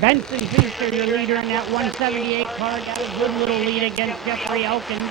Benson Feaster, your leader in that 178 car, got a good little lead against Jeffrey Elkins.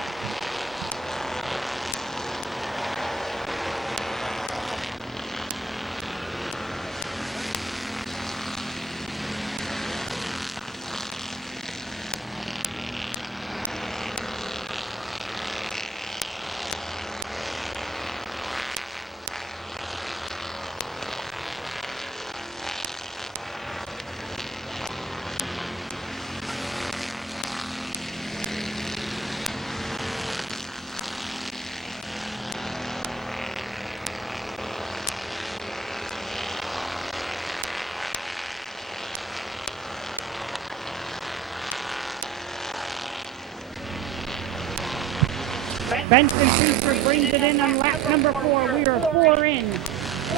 Benson Feaster brings it in on lap number 4. We are 4 in. 4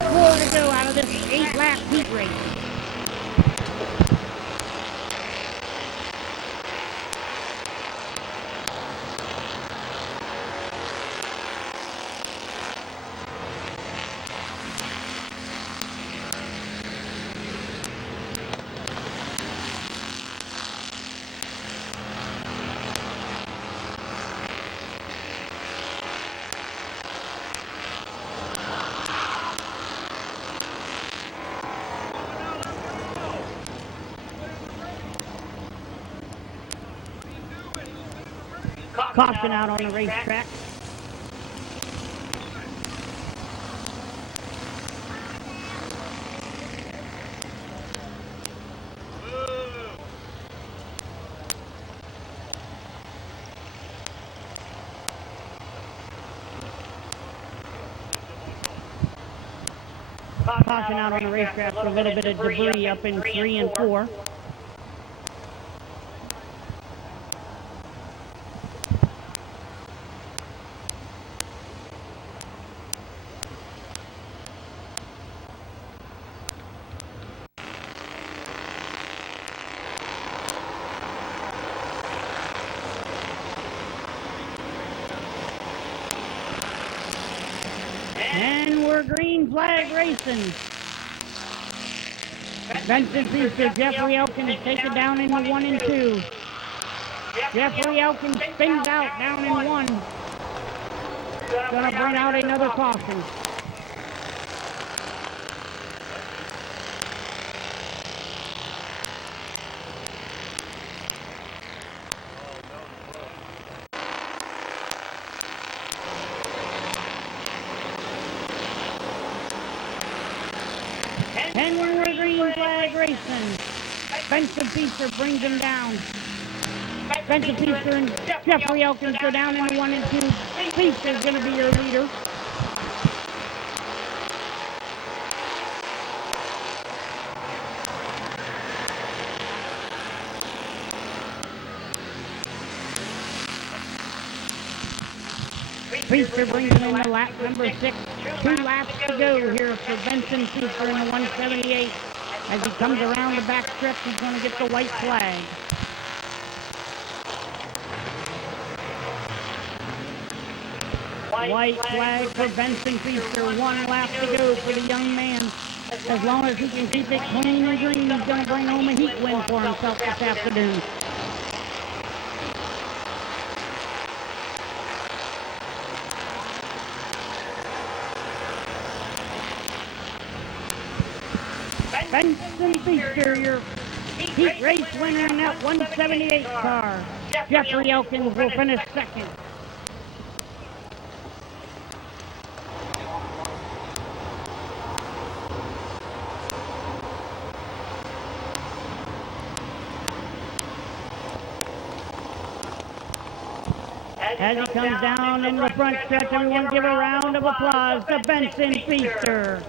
to go out of this 8-lap heat race. Caution out on the racetrack. Caution out on the racetrack for a little bit of debris up in 3 and 4. And we're green flag racing. Benson Feaster, Jeffrey Elkins take it down into 1 and 2. Jeffrey Elkins spins out down in 1. Gonna bring out another caution. And we're green flag racing. Benson Feaster brings him down. Benson Feaster and Jeffrey Elkins go down into 1 and 2. Feaster's going to be your leader. Feaster brings him in the lap number 6. 2 laps to go here for Benson Feaster in the 178. As he comes around the back stretch, he's going to get the white flag. White flag for Benson Feaster. 1 lap to go for the young man. As long as he can keep it clean and green, he's going to bring home a heat win for himself this afternoon. Benson Feaster, your heat race winner in that 178 car. Jeffrey Elkins will finish second. As he comes down in the front stretch, everyone give a round of applause to Benson Feaster.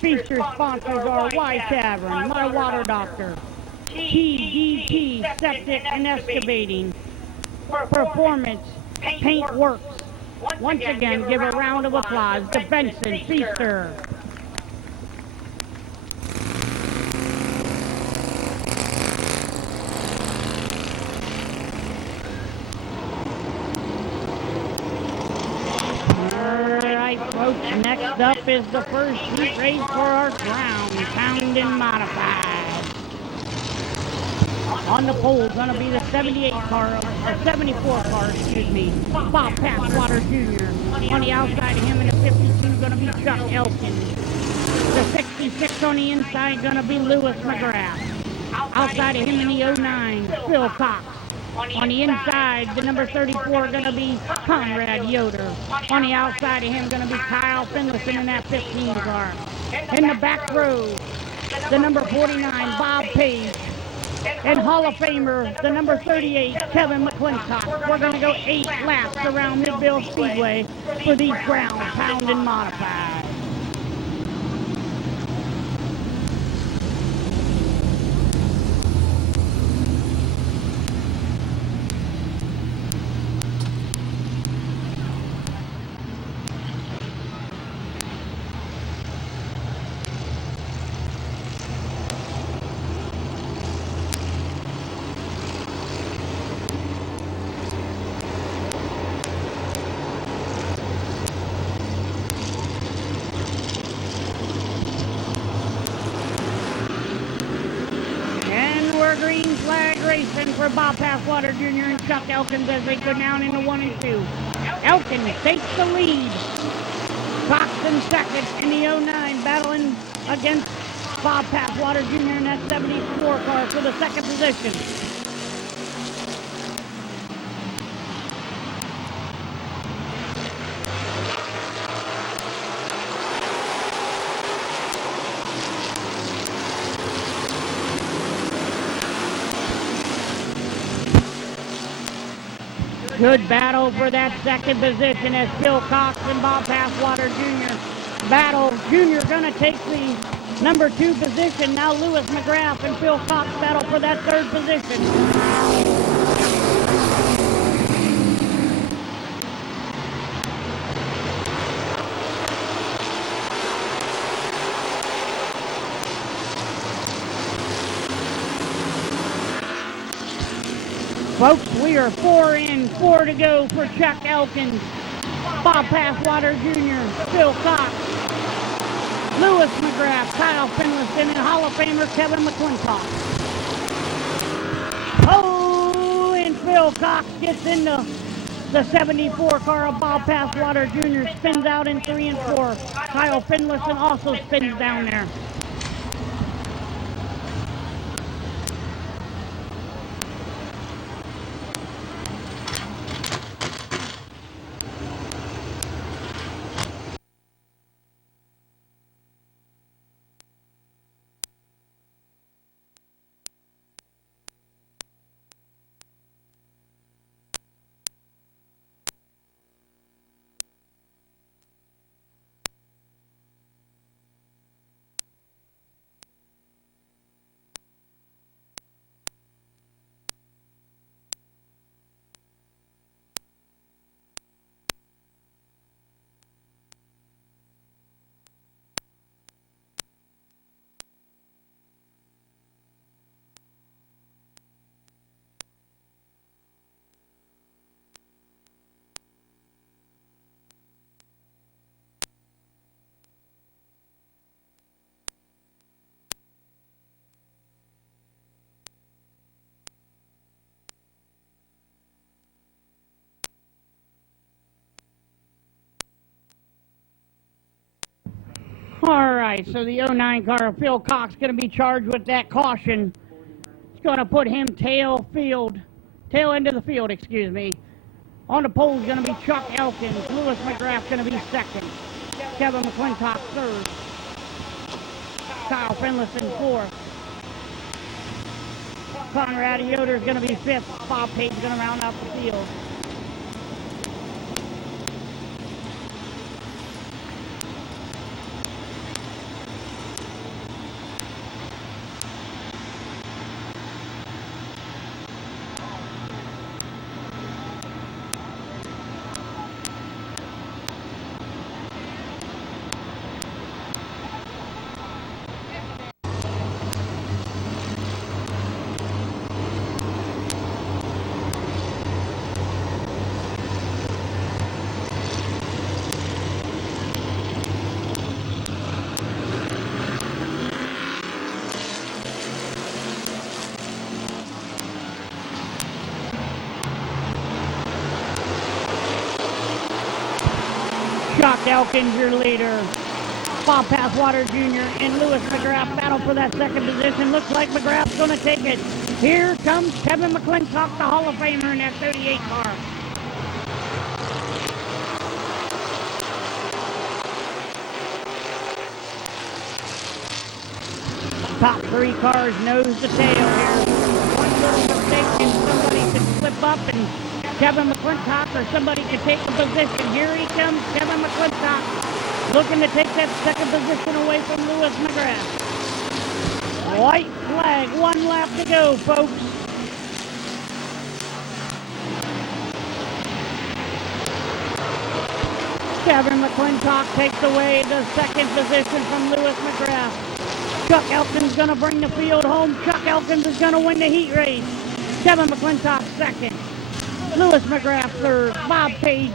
Feaster sponsors are Y Tavern, My Water Doctor, TGT Septic and Excavating, Performance Paint Works. Once again, give a round of applause to Benson Feaster. Next up is the first heat race for our Crown Pound and Modified. On the pole, going to be the 78 car, or 74 car, excuse me, Bob Passwater Jr. On the outside of him in the 52, going to be Chuck Elkins. The 66 on the inside, going to be Lewis McGrath. Outside of him in the 09, Phil Cox. On the inside, the number 34 going to be Conrad Yoder. On the outside of him going to be Kyle Finlayson in that 15 car. In the back row, the number 49, Bob Page. And Hall of Famer, the number 38, Kevin McClintock. We're going to go 8 laps around Midvale Speedway for these ground pound and modified. Green flag racing for Bob Passwater Jr. and Chuck Elkins as they go down into 1 and 2. Elkins takes the lead. Cox in second in the 09, battling against Bob Passwater Jr. in that 74 car for the second position. Good battle for that second position as Phil Cox and Bob Passwater Jr. battle. Jr. going to take the number 2 position. Now Lewis McGrath and Phil Cox battle for that third position. Folks, we are 4 in, 4 to go for Chuck Elkins, Bob Passwater Jr., Phil Cox, Lewis McGrath, Kyle Finlayson, and Hall of Famer Kevin McClintock. Oh, and Phil Cox gets into the 74 car of Bob Passwater Jr., spins out in 3 and 4. Kyle Finlayson also spins down there. All right, so the 09 car of Phil Cox going to be charged with that caution. It's going to put him tail end of the field, excuse me. On the pole is going to be Chuck Elkins. Lewis McGrath going to be second. Kevin McClintock third. Kyle Finlayson fourth. Conrad Yoder is going to be fifth. Bob Page is going to round out the field. Elkins, your leader. Bob Passwater Jr. and Lewis McGrath battle for that second position. Looks like McGrath's going to take it. Here comes Kevin McClintock, the Hall of Famer in that 38 car. Top three cars nose to tail here. One little mistake and somebody could slip up and Kevin McClintock or somebody could take the position. Here he comes, Kevin McClintock, looking to take that second position away from Lewis McGrath. White flag, one lap to go, folks. Kevin McClintock takes away the second position from Lewis McGrath. Chuck Elkins going to bring the field home. Chuck Elkins is going to win the heat race. Kevin McClintock second. Lewis McGrath third. Bob Page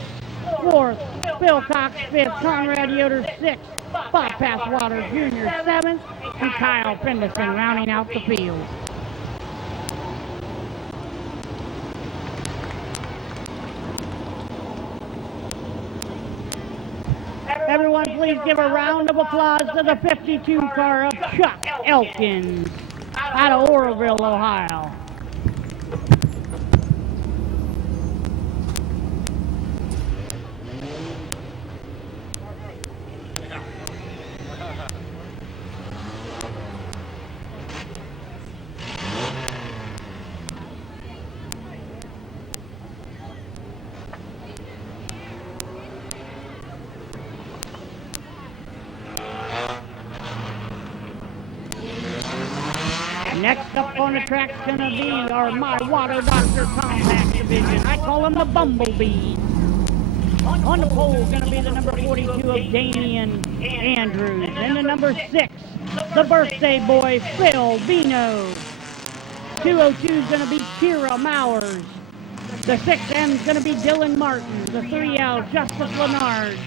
fourth. Phil Cox fifth. Conrad Yoder sixth. Bob Passwater Jr. seventh. And Kyle Fenderson rounding out the field. Everyone, please give a round of applause to the 52 car of Chuck Elkins out of Oroville, Ohio. Next up on the track's gonna be our My Water Doctor Compact Division. I call them the Bumblebees. On the pole gonna be the number 42 of Damian Andrews. And the number 6, the birthday boy, Phil Vino. 202 is gonna be Kira Mowers. The 6M is gonna be Dylan Martin. The 3L, Justice Lennard.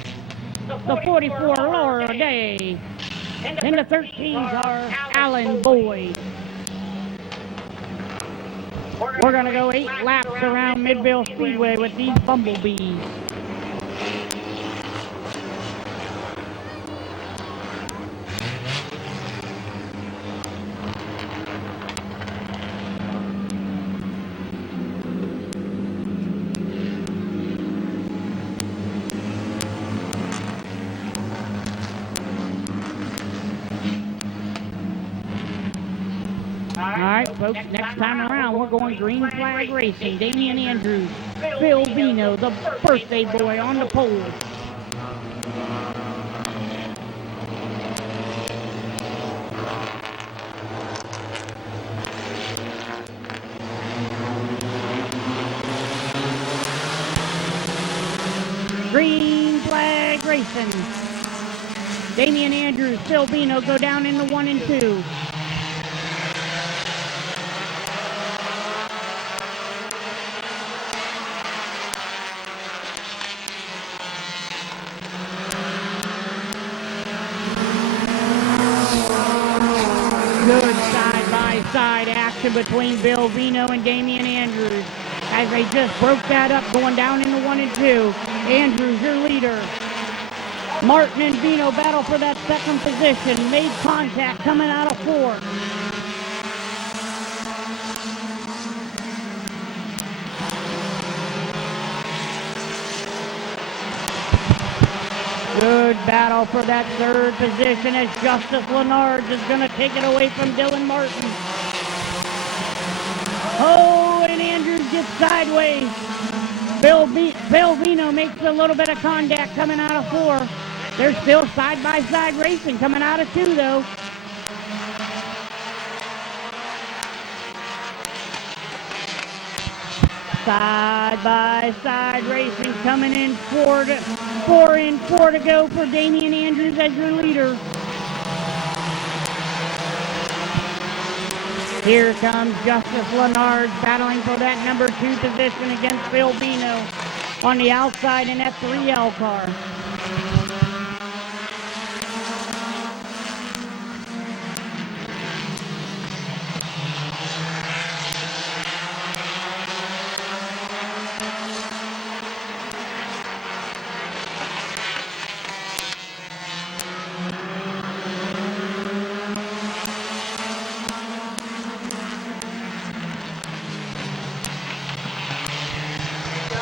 The 44, Laura Day. And the 13s are Alan Boyd. We're going to go 8 laps around Midvale Speedway with these Bumblebees. All right, folks, next time around, we're going green flag racing. Damian Andrews, Phil Vino, the birthday boy on the pole. Green flag racing. Damian Andrews, Phil Vino go down into 1 and 2. Good side-by-side action between Bill Vino and Damian Andrews as they just broke that up going down into 1 and 2. Andrews, your leader. Martin and Vino battle for that second position. Made contact coming out of 4. Good battle for that third position as Justice Lennard is going to take it away from Dylan Martin. Oh, and Andrews gets sideways. Bill Vino makes a little bit of contact coming out of 4. There's still side-by-side racing coming out of 2, though. Side-by-side racing coming in 4 to go for Damian Andrews as your leader. Here comes Justice Lennard battling for that number 2 position against Phil Vino on the outside in that 3L car.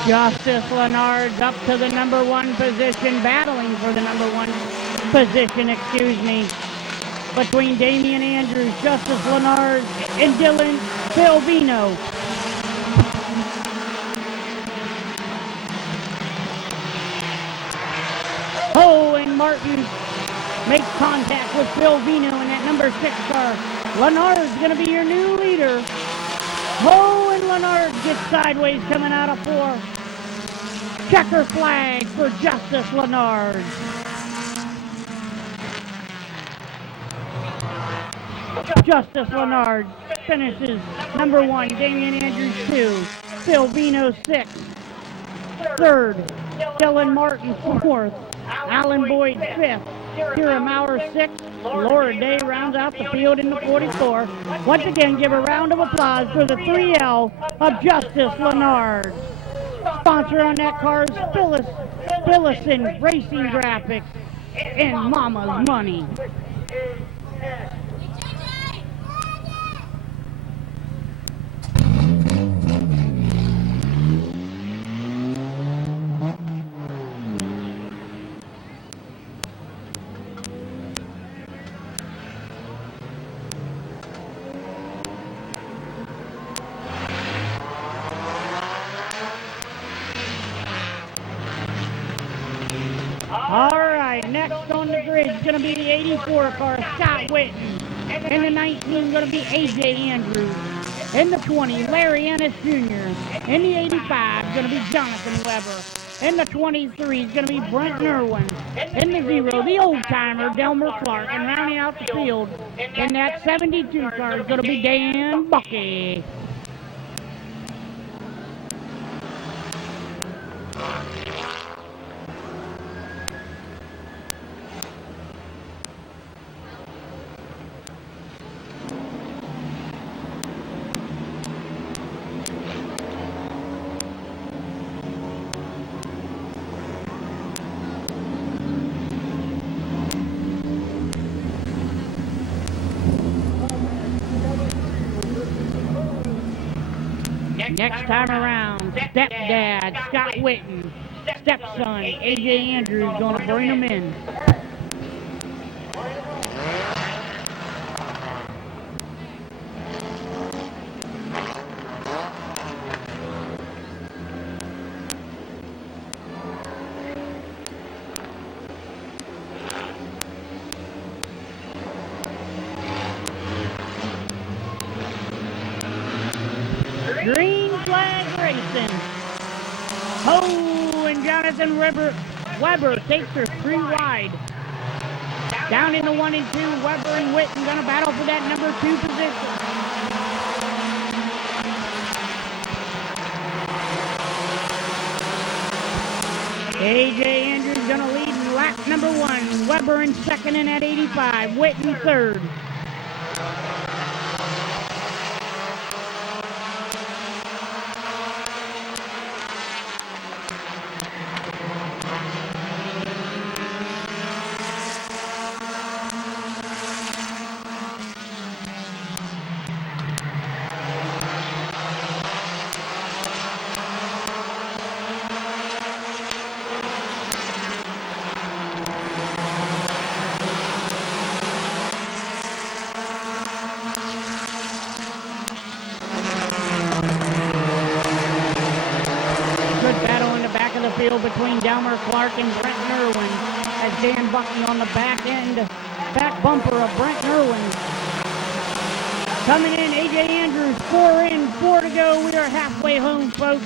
Justice Lenard's up to the number 1 position, battling for the number 1 position, between Damian Andrews, Justice Lenard, and Dylan Silvino. Owen Martin makes contact with Silvino in that number 6 car. Lenard's going to be your new leader. Owen Lenard gets sideways coming out of 4. Checker flag for Justice Lenard. Justice Lenard finishes number 1, Damian Andrews 2, Silvino 6, 3rd, Dylan Martin 4th, Alan Boyd 5th, Kira Maurer 6th, Laura Day rounds out the field in the 44. Once again, give a round of applause for the 3L of Justice Lenard. Sponsor on that car is Phillison Racing Graphics and Mama's Money. All right, next on the grid is going to be the 84 car, Scott Whitten. In the 19, going to be A.J. Andrews. In the 20, Larry Ennis Jr. In the 85, going to be Jonathan Weber. In the 23 is going to be Brent Irwin. In the 0, the old-timer, Delmer Clark. And rounding out the field in that 72 car is going to be Dan Bucky. Next time around, stepdad, Scott Whitten, stepson, A.J. Andrews, going to bring them in. Green flag racing. Oh, and Jonathan Weber takes her 3 wide. Down in the 1 and 2, Weber and Whitten going to battle for that number 2 position. A.J. Andrews going to lead in lap number 1. Weber in 2nd in at 85. Whitten 3rd. Between Delmer Clark and Brent Irwin as Dan Bucky on the back bumper of Brent Irwin. Coming in, A.J. Andrews, 4 in, 4 to go. We are halfway home, folks.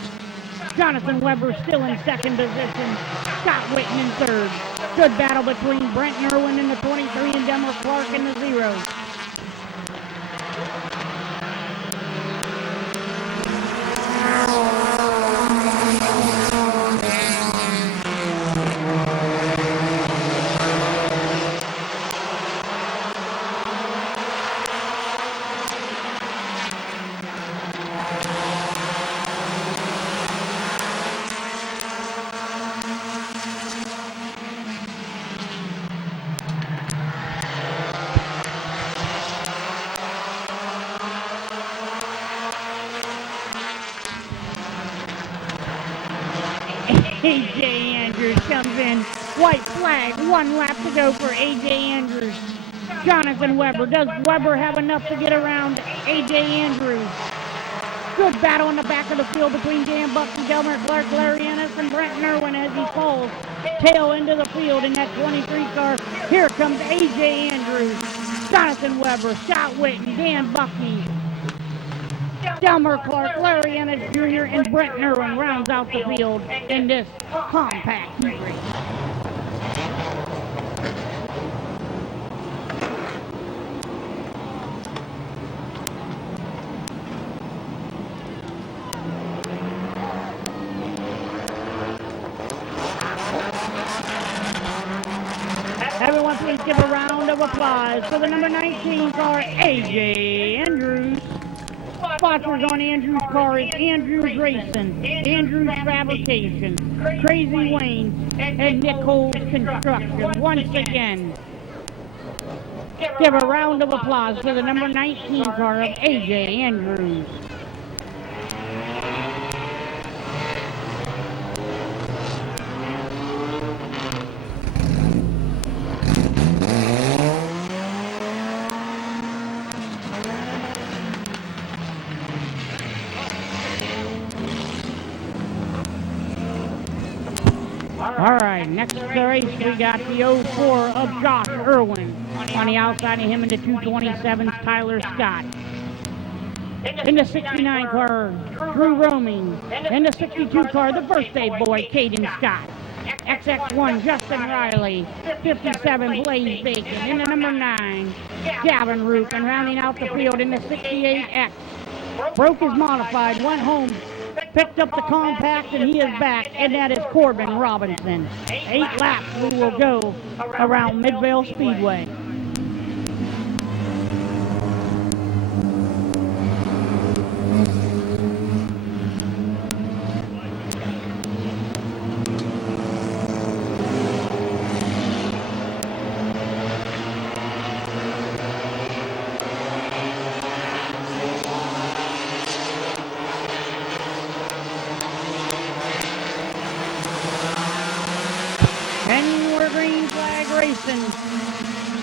Jonathan Weber still in 2nd position. Scott Whitten in 3rd. Good battle between Brent Irwin in the 23 and Delmer Clark in the 0. A.J. Andrews comes in. White flag, 1 lap to go for A.J. Andrews. Jonathan Weber. Does Weber have enough to get around A.J. Andrews? Good battle in the back of the field between Dan Bucky, Delmer Clark, Larry Ennis, and Brent Irwin as he falls tail into the field in that 23 car. Here comes A.J. Andrews, Jonathan Weber, Scott Whitten, Dan Bucky, Delmer Clark, Larry Ennis Jr., and Brent Irwin rounds out the field in this compact heat race. Everyone please give a round of applause for the number 19 car, A.J. Andrews. Sponsors on Andrews' car is Andrews Racing, Andrews Fabrication, Crazy Wayne, and Nichols Construction. Once again, give a round of applause for the number 19 car of A.J. Andrews. All right, next race we got the 04 of Josh Irwin. On the outside of him in the 227's Tyler Scott. In the 69 car, Drew Roaming. In the 62 car, the birthday boy, Caden Scott. XX1, Justin Riley. 57, Blaze Bacon. In the number 9, Gavin Rook. And rounding out the field in the 68X. Broke his modified, went home, picked up the compact, and he is back, and that is Corbin Robinson. 8 laps we will go around Midvale Speedway.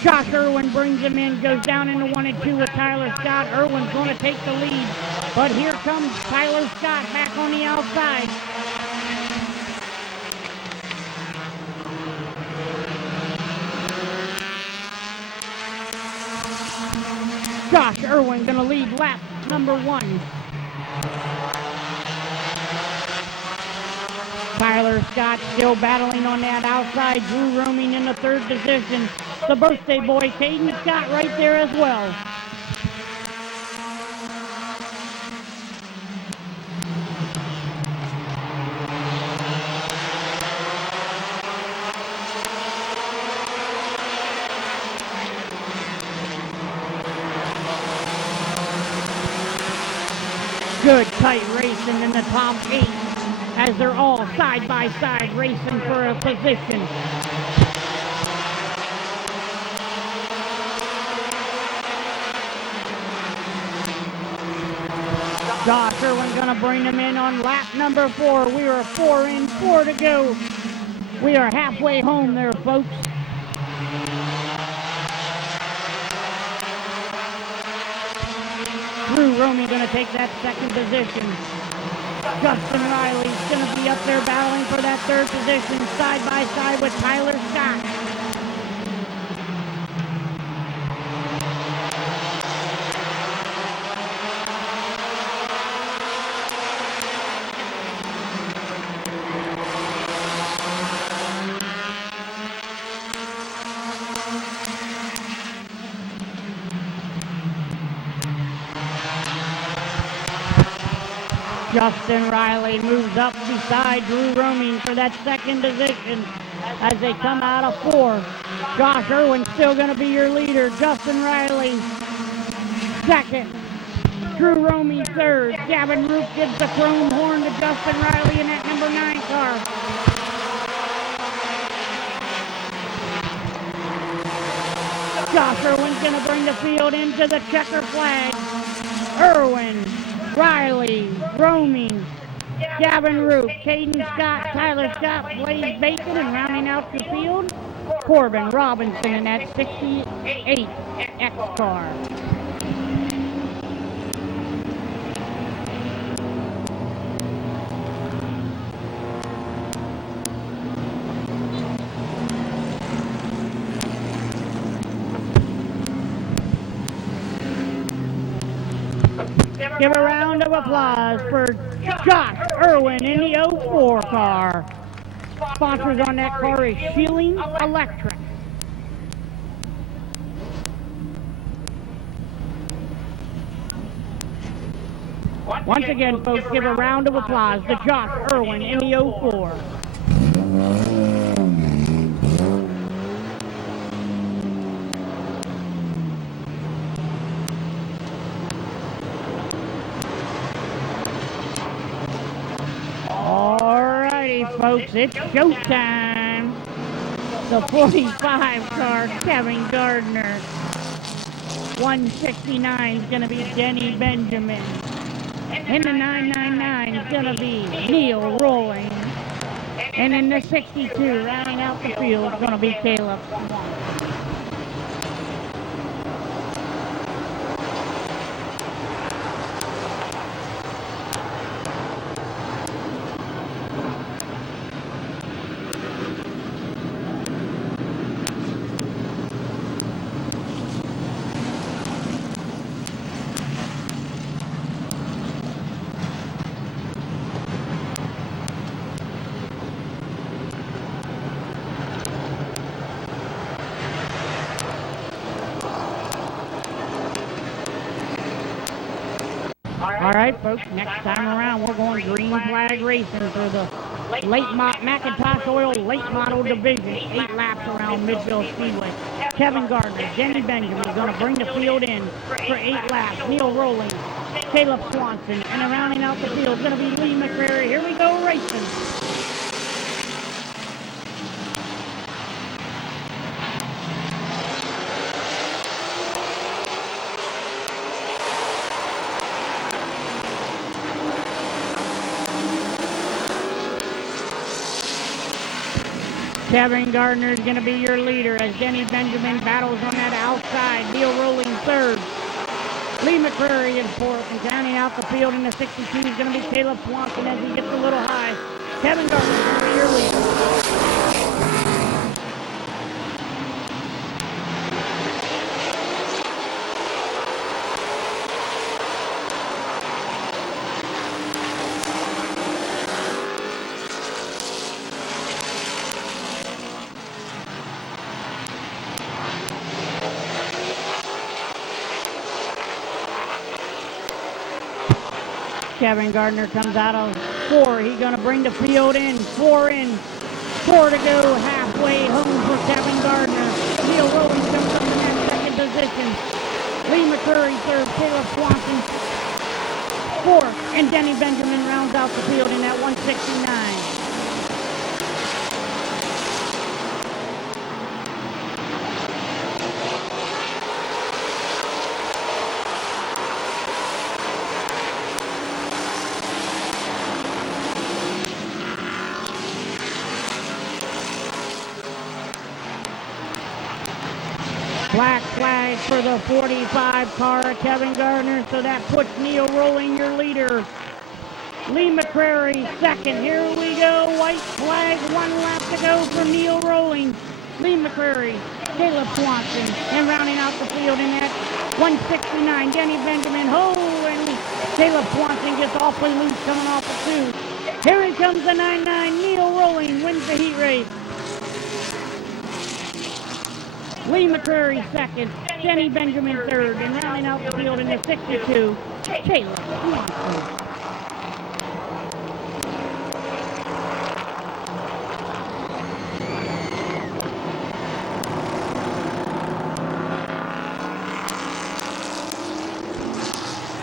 Josh Irwin brings him in, goes down into 1 and 2 with Tyler Scott. Irwin's going to take the lead, but here comes Tyler Scott back on the outside. Josh Irwin going to lead lap number 1. Tyler Scott still battling on that outside. Drew Roaming in the 3rd position. The birthday boy, Caden Scott, right there as well. Good tight racing in the top 8 as they're all side by side racing for a position. Josh Irwin going to bring them in on lap number 4. We are 4 in, 4 to go. We are halfway home there, folks. Drew Romy going to take that 2nd position. Justin Riley's going to be up there battling for that 3rd position, side by side with Tyler Scott. Justin Riley moves up beside Drew Roaming for that 2nd position as they come out of 4. Josh Irwin still going to be your leader. Justin Riley 2nd. Drew Roaming 3rd. Gavin Rook gives the chrome horn to Justin Riley in that number 9 car. Josh Irwin's going to bring the field into the checker flag. Irwin, Riley, Roaming, Gavin Root, Caden Scott, Tyler Scott, Blaze Bacon, and rounding out the field, Corbin Robinson in that 68 X car. Give a round of applause for Josh Irwin in the 04 car. Sponsors on that car is Shielding Electric. Once again, folks, give a round of applause to Josh Irwin in the 04. Alrighty, folks, it's showtime. The 45 car, Kevin Gardner. 169 is going to be Denny Benjamin. In the 999 is going to be Neil Rolling. And in the 62, rounding out the field, is going to be Caleb. All right, folks, next time around, we're going green flag racing for the Macintosh Oil late model division, 8 laps around Midvale Speedway. Kevin Gardner, Denny Benjamin is going to bring the field in for 8 laps. Neil Rowling, Caleb Swanson, and rounding out the field is going to be Lee McCrary. Here we go, racing. Kevin Gardner is going to be your leader as Denny Benjamin battles on that outside. Neil Rolling third. Lee McCrary in fourth, and counting out the field in the 62 is going to be Caleb Swanson as he gets a little high. Kevin Gardner is going to be your leader. Kevin Gardner comes out of 4. He's going to bring the field in. 4 in. 4 to go. Halfway home for Kevin Gardner. Neil Rowling comes up in that second position. Lee McCurry third. Caleb Swanson fourth. And Denny Benjamin rounds out the field in that 169. Black flag for the 45 car of Kevin Gardner, so that puts Neil Rolling your leader. Lee McCrary second. Here we go. White flag, 1 lap to go for Neil Rolling. Lee McCrary, Caleb Swanson, and rounding out the field in that 169. Denny Benjamin, and Caleb Swanson gets awfully loose coming off the 2. Here he comes the 99. Neil Rolling wins the heat race. Lee McCrary second, Denny Benjamin third, and rounding out the field in the 62, Caleb Swanson.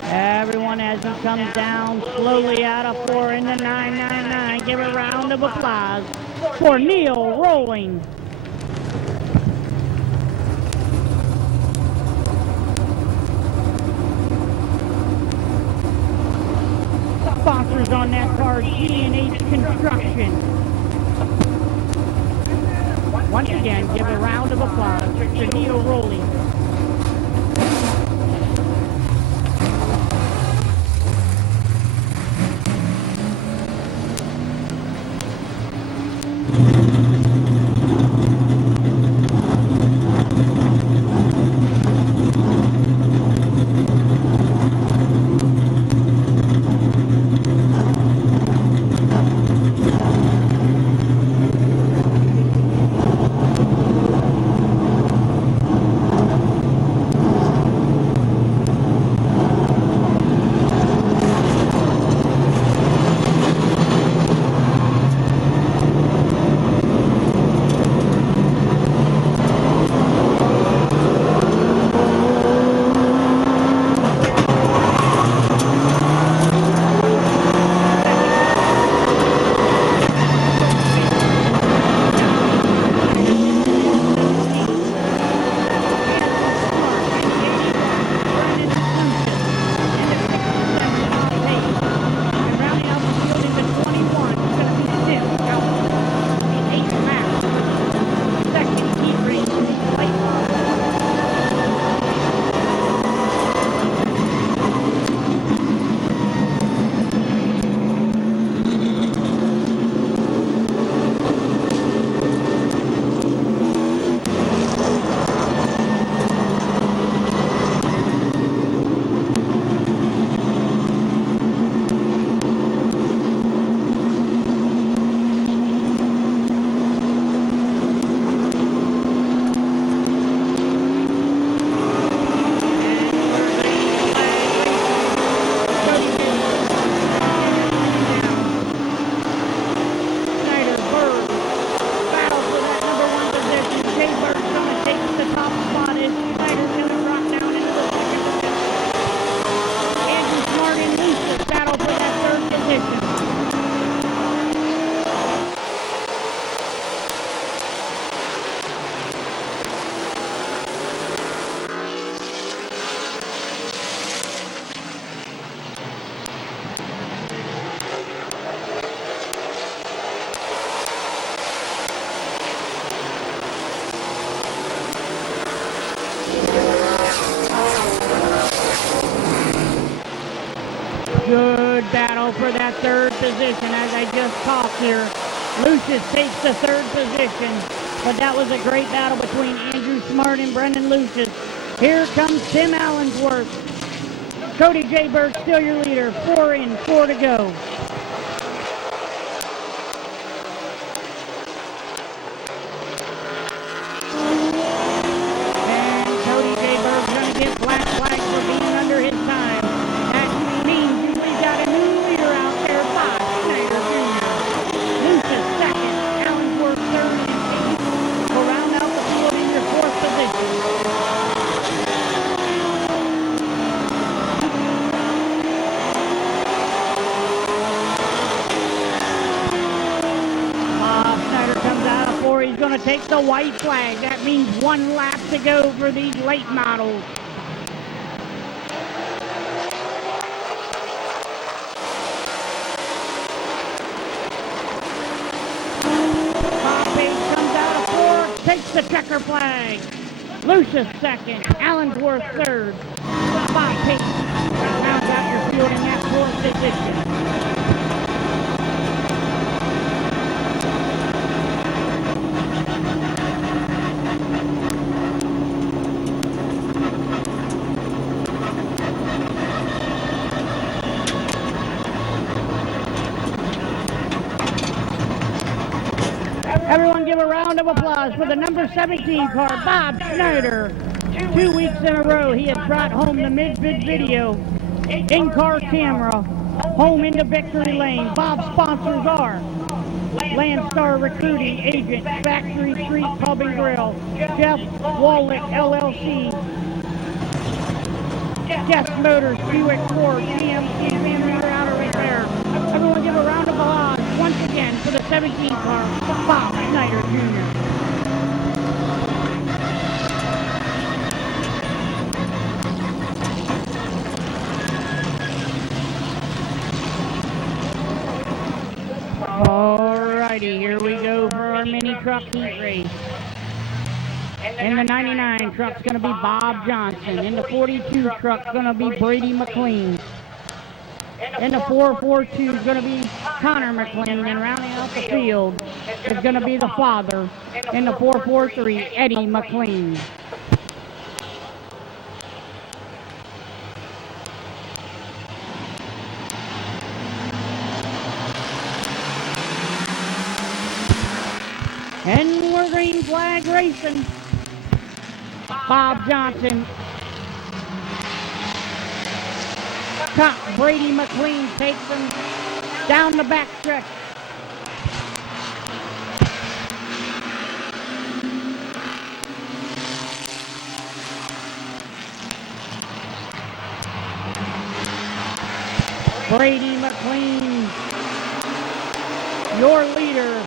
Everyone as he comes down slowly out of 4 in the 999, give a round of applause for Neil Rolling. Sponsors on that car, C&H Construction. Once again, give a round of applause to Neil Rowley. Good battle for that third position. As I just talked here, Lucius takes the third position, but that was a great battle between Andrew Smart and Brendan Lucius. Here comes Tim Allensworth. Cody J. Burke still your leader. 4 in, 4 to go. And Cody J. Burke's going to get black flag for being under his time. That means we got a new leader out there, Bob Schneider Jr. Lucius second, Allensworth third, and 8 will round out the field in your fourth position. He's going to take the white flag. That means 1 lap to go for these late models. Bob Page comes out of 4, takes the checker flag. Lucius second, Allensworth third. Bob Page rounds out your field in that 4th position. Everyone give a round of applause for the number 17 car, Bob Schneider. 2 weeks in a row, he had trot home the Mid-Vid video, in-car camera, home into victory lane. Bob's sponsors are Landstar Recruiting Agent, Factory Street Pub and Grill, Jeff Wallet LLC, Jeff Motors, Buick Ford, GMC, Family Auto Repair. Everyone give a round of applause once again for the 17 car, Bob Schneider Jr. truck heat race. In the 99 truck's going to be Bob Johnson. In the 42 truck's going to be Brady McLean. In the 442 is going to be Connor McLean, and rounding out the field is going to be the father. In the 443, Eddie McLean. And we're green flag racing. Bob Johnson. Brady McLean takes him down the back stretch. Brady McLean, your leader.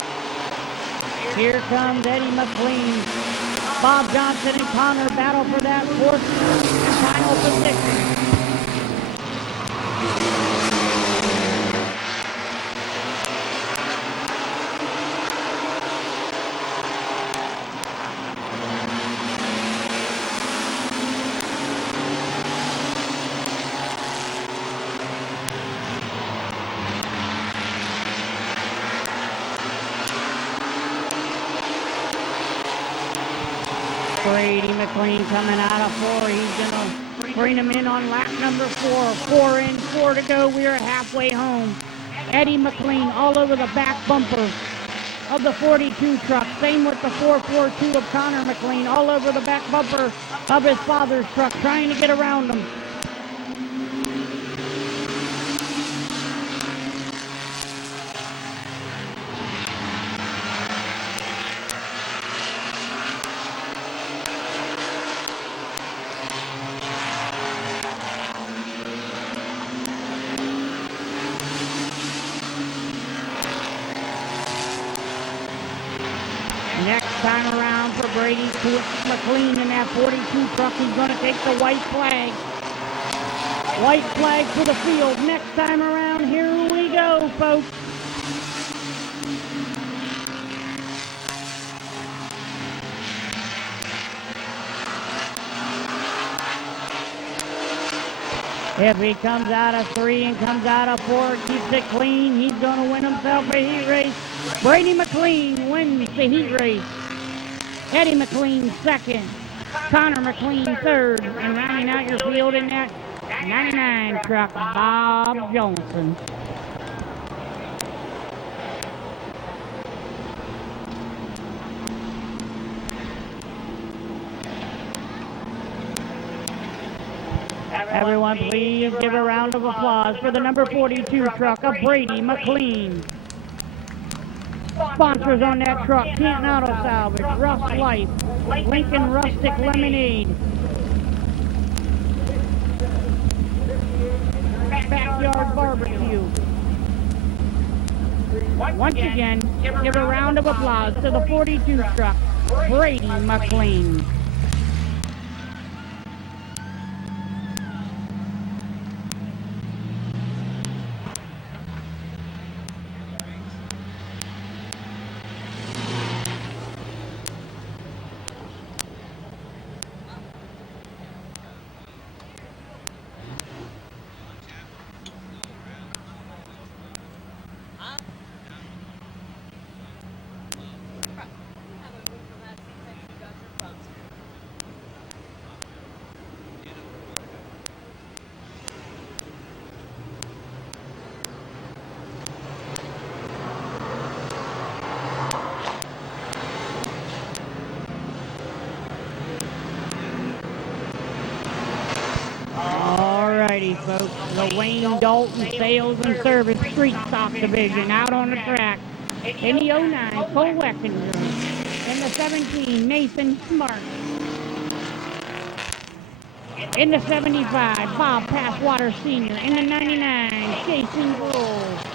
Here comes Eddie McLean. Bob Johnson and Connor battle for that fourth and final position. Brady McLean coming out of 4. He's going to bring him in on lap number 4. 4 in, 4 to go. We are halfway home. Eddie McLean all over the back bumper of the 42 truck. Same with the 442 of Connor McLean all over the back bumper of his father's truck, trying to get around him. Next time around for Brady McLean in that 42 truck, he's going to take the white flag. White flag for the field. Next time around, here we go, folks. If he comes out of 3 and comes out of 4, keeps it clean, he's going to win himself a heat race. Brady McLean wins the heat race. Eddie McLean second. Connor McLean third. And rounding out your field in that 99 truck, Bob Johnson. Everyone, please give a round of applause for the number 42 truck of Brady McLean. Sponsors on that truck: Canton Auto Salvage, Rust Life, Lincoln Rustic Lemonade, Backyard Barbecue. Once again, give a round of applause to the 42 truck, Brady McLean. Alrighty, folks, the Wayne Dalton Sales and Service Street Stock Division out on the track. In the 09, Cole Weckinger. In the 17, Nathan Smart. In the 75, Bob Passwater Sr. In the 99, Jason Grohl.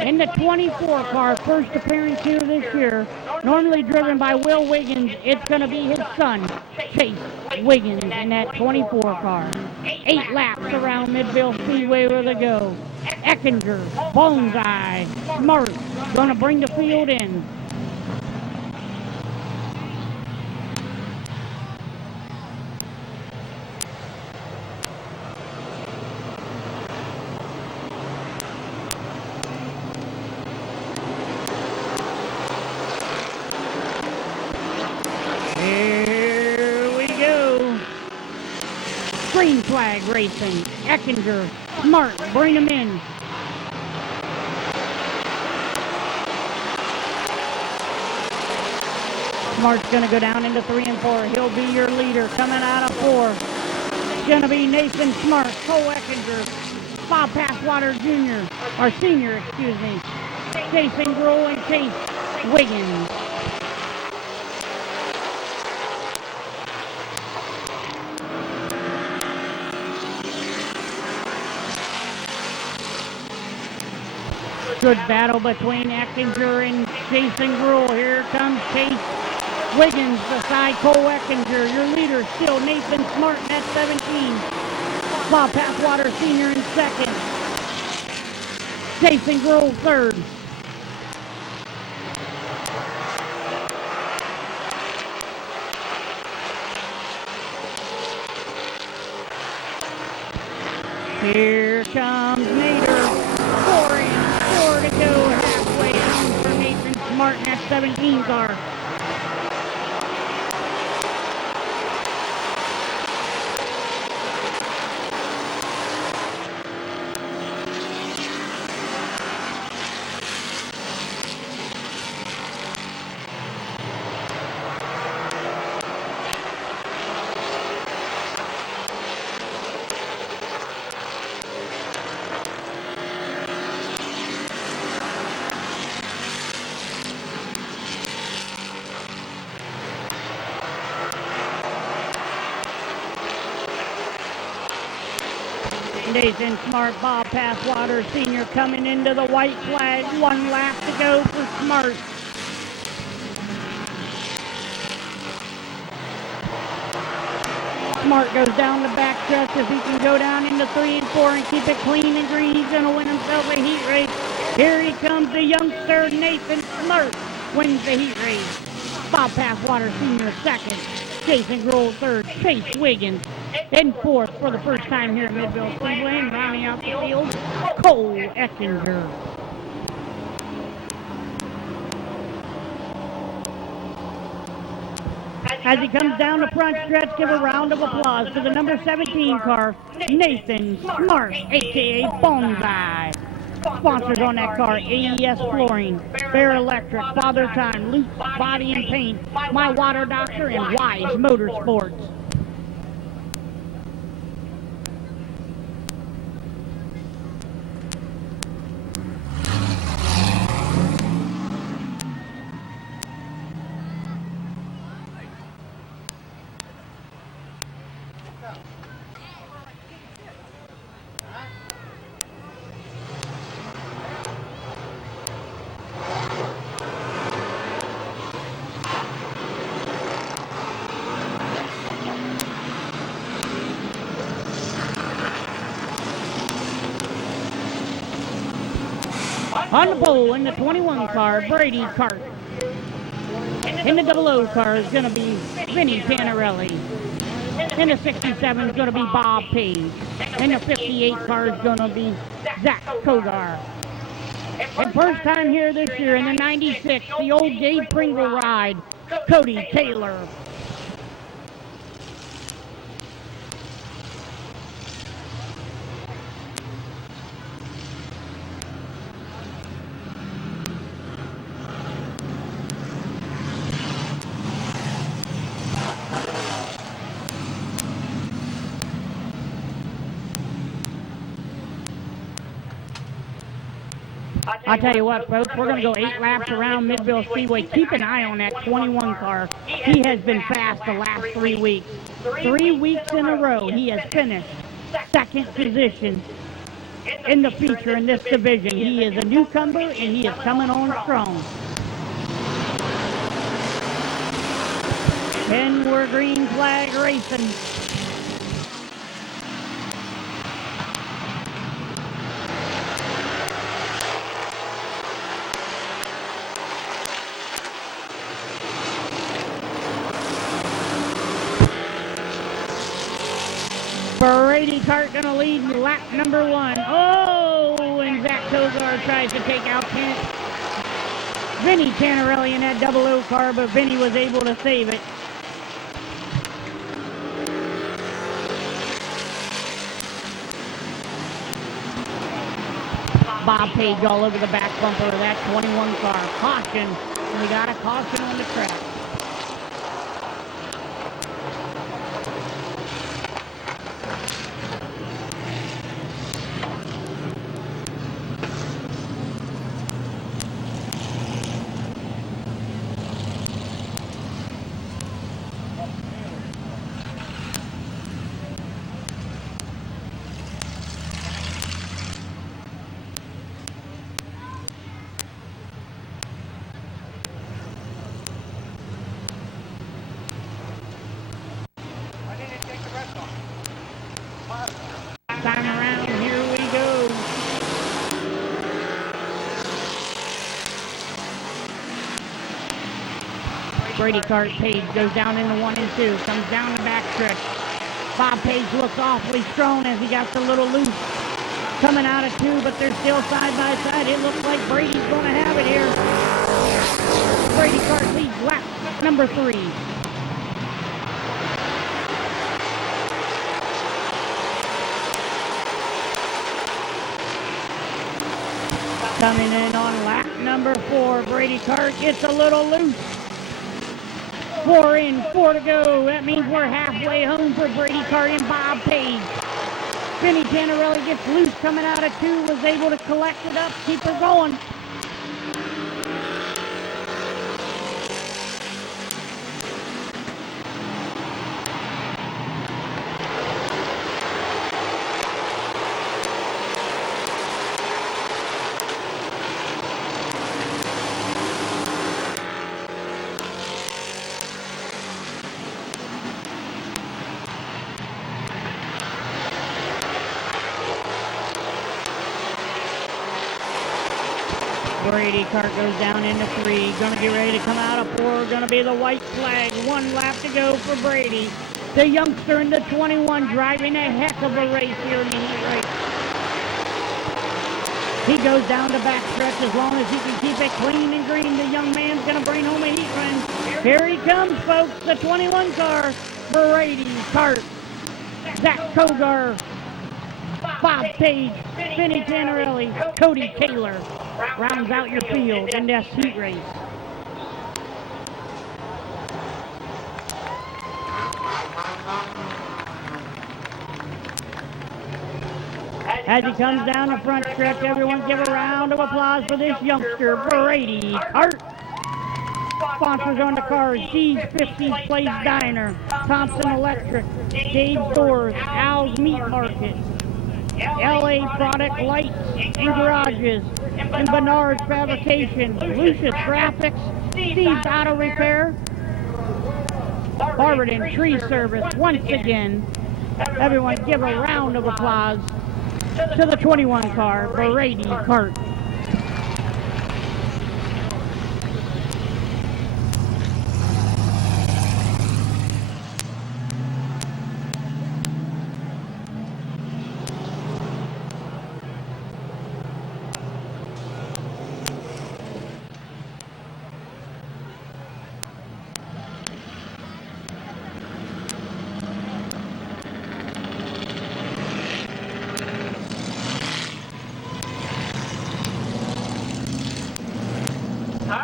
In the 24 car, first appearance here this year, normally driven by Will Wiggins, it's going to be his son, Chase Wiggins, in that 24 car. 8 laps around Midvale Speedway where they go. Eckinger, Boneseye, Smart, going to bring the field in. Green flag racing. Eckinger, Smart, bring him in. Smart's going to go down into 3 and 4. He'll be your leader coming out of 4. It's going to be Nathan Smart, Cole Eckinger, Bob Passwater Jr., or Senior, excuse me. Jason Grohl and Chase Wiggins. Good battle between Eckinger and Jason Grohl. Here comes Chase Wiggins beside Cole Eckinger. Your leader still Nathan Smart at 17. Bob Passwater Sr. in 2nd. Jason Grohl 3rd. Here comes Nader. 4 to go, halfway down for Nathan Smart in that 17 car. Nathan Smart, Bob Passwater Sr. coming into the white flag. 1 lap to go for Smart. Smart goes down the back stretch. If he can go down into 3 and 4 and keep it clean and green, he's going to win himself a heat race. Here he comes, the youngster Nathan Smart wins the heat race. Bob Passwater Sr. 2nd. Jason Grohl 3rd. Chase Wiggins in 4th for the first time here at Midvale Speedway, and rounding out the field, Cole Eckinger. As he comes down the front stretch, give a round of applause to the number 17 car, Nathan Smart, a.k.a. Bonsai. Sponsors on that car, AES Flooring, Bear Electric, Father Time, Loop Body and Paint, My Water Doctor, and Wise Motorsports. On the pole in the 21 car, Brady Cart. In the 00 car is going to be Vinny Panarelli. In the 67 is going to be Bob Page. In the 58 car is going to be Zach Kogar. And first time here this year in the 96, the old Gabe Pringle ride, Cody Taylor. I'll tell you what, folks, we're going to go 8 laps around Midvale Speedway. Keep an eye on that 21 car. He has been fast the last 3 weeks. 3 weeks in a row, he has finished 2nd position in the feature in this division. He is a newcomer, and he is coming on strong. And we're green flag racing. Brady Cart going to lead lap number 1. Oh, and Zach Kogar tries to take out Vinny Panarelli in that 00 car, but Vinny was able to save it. Bob Page all over the back bumper of that 21 car. Caution. We got a caution on the track. Time around, here we go. Brady Cart Page goes down into 1 and 2, comes down the backstretch. Bob Page looks awfully strong as he got a little loose. Coming out of 2, but they're still side by side. It looks like Brady's going to have it here. Brady Cart leads lap number 3. Coming in on lap number 4, Brady Cart gets a little loose. 4 in, 4 to go. That means we're halfway home for Brady Cart and Bob Page. Vinny Tannerelli gets loose coming out of 2, was able to collect it up, keep her going. Brady Cart goes down into 3. Gonna be ready to come out of 4. Gonna be the white flag. 1 lap to go for Brady. The youngster in the 21 driving a heck of a race here in the heat race. He goes down the backstretch as long as he can keep it clean and green. The young man's gonna bring home a heat run. Here he comes, folks. The 21 car. Brady Cart. Zach Kogar. Bob Page, Vinny Tannerelli, Cody Taylor rounds out your field in this heat race. As he comes down the front stretch, everyone give a round of applause for this youngster, Brady Cart. Sponsors on the cars, G's 50s Place Diner, Thompson Electric, Dave's Doors, Al's Meat Market, LA Product Lights and Garages, and Bernard's Fabrication, Lucius Graphics, Steve's Auto Repair, Barberton Tree Service. Once again, everyone give a round of applause to the 21 car, Brady Cart.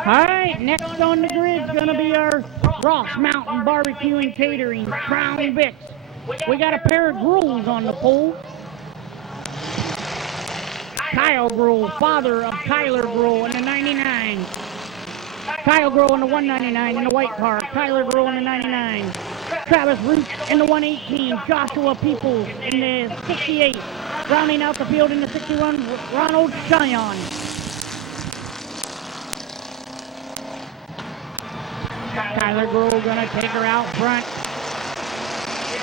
All right, next on the grid is going to be our Ross Mountain Barbecue and Catering, Crown Vics. We got a pair of Gruels on the pole. Kyle Gruel, father of Kyler Gruel in the 99. Kyle Gruel in the 199 in the white car. Kyler Gruel in the 99. Travis Root in the 118. Joshua Peoples in the 68. Rounding out the field in the 61, Ronald Cheyenne. Kyler Gruel gonna take her out front.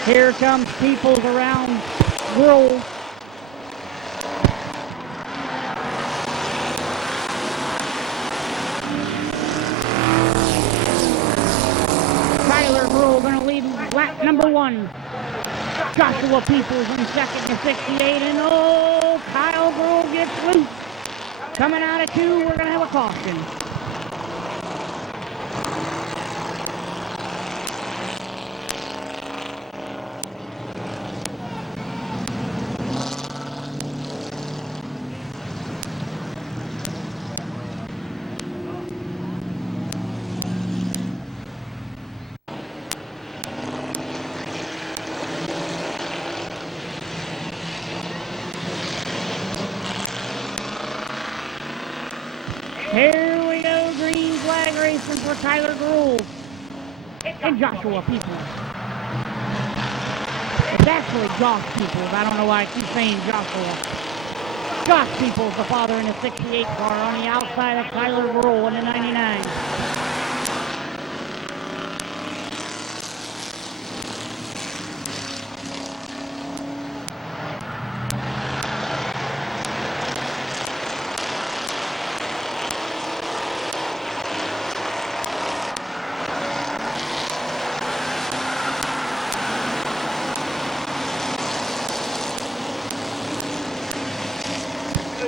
Here comes Peoples around Gruel. Kyler Gruel gonna lead lap number 1. Joshua Peoples in second to 68, and oh, Kyle Gruel gets loose. Coming out of 2, we're gonna have a caution. looking for Tyler Gruel and Joshua Peoples. It's actually Josh Peoples. I don't know why I keep saying Joshua. Josh Peoples, the father in a 68 car on the outside of Tyler Gruel in the 99.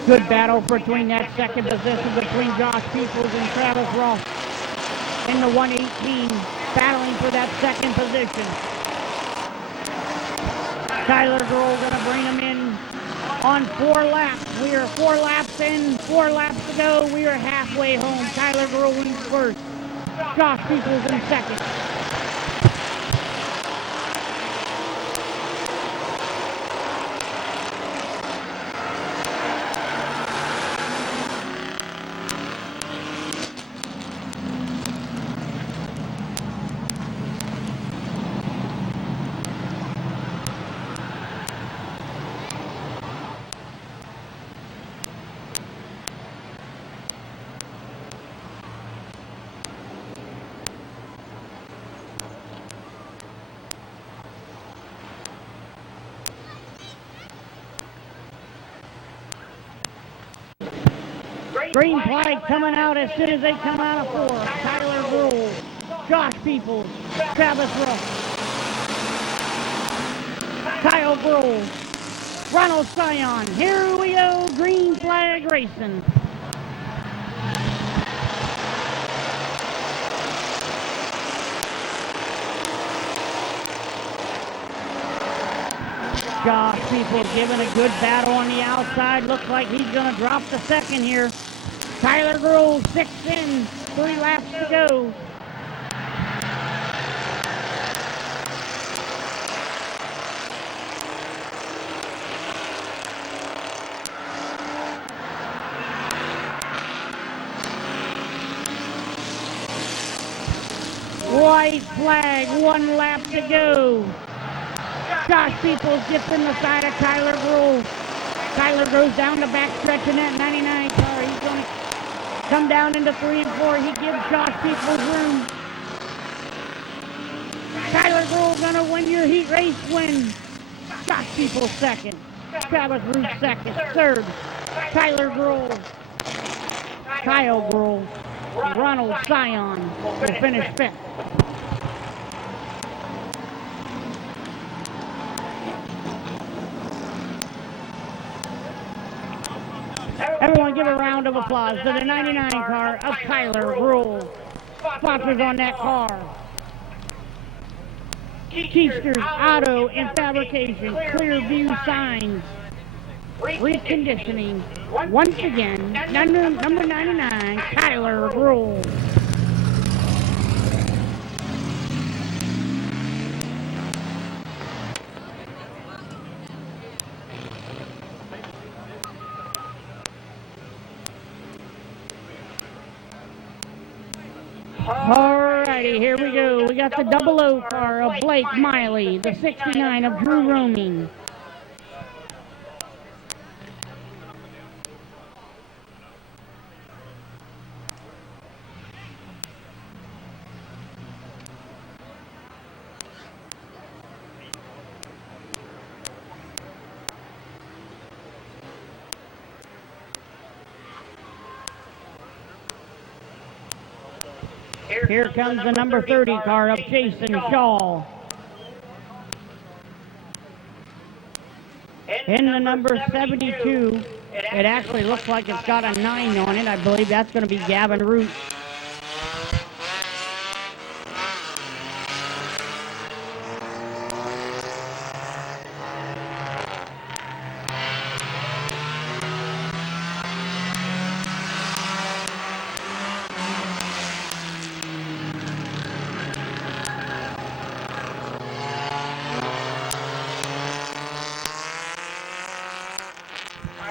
Good battle between that second position between Josh Peoples and Travis Ross in the 118, battling for that second position. Tyler Gruel going to bring him in on 4 laps. We are 4 laps in, 4 laps to go. We are halfway home. Tyler Gruel wins first. Josh Peoples in second. Green flag coming out as soon as they come out of 4. Tyler Gruel, Josh Peoples, Travis Ross, Kyle Gruel, Ronald Scion. Here we go, green flag racing. Josh Peoples giving a good battle on the outside. Looks like he's going to drop the second here. Tyler Gruel 6 in, 3 laps to go. White flag, 1 lap to go. Josh Peoples gets in the side of Tyler Gruel. Tyler goes down the backstretch in that 99 car. He's going to come down into 3 and 4. He gives Josh Peoples room. Tyler Gruel gonna win your heat race win. Josh Peoples second. Travis Root second. Third, Tyler Gruel. Kyle Gruel. Ronald Scion will finish 5th. Everyone give a round of applause to the 99 car of Tyler Gruel. Sponsors on that car: Keister's Auto and Fabrication, Clearview Signs, Reconditioning. Once again, number 99, Tyler Gruel. Alrighty, here we go. We got the 00 car of Blake Miley, the 69 of Drew Roaming. Here comes the number 30 car of Jason Shaw. In the number 72, it actually looks like it's got a 9 on it. I believe that's going to be Gavin Root.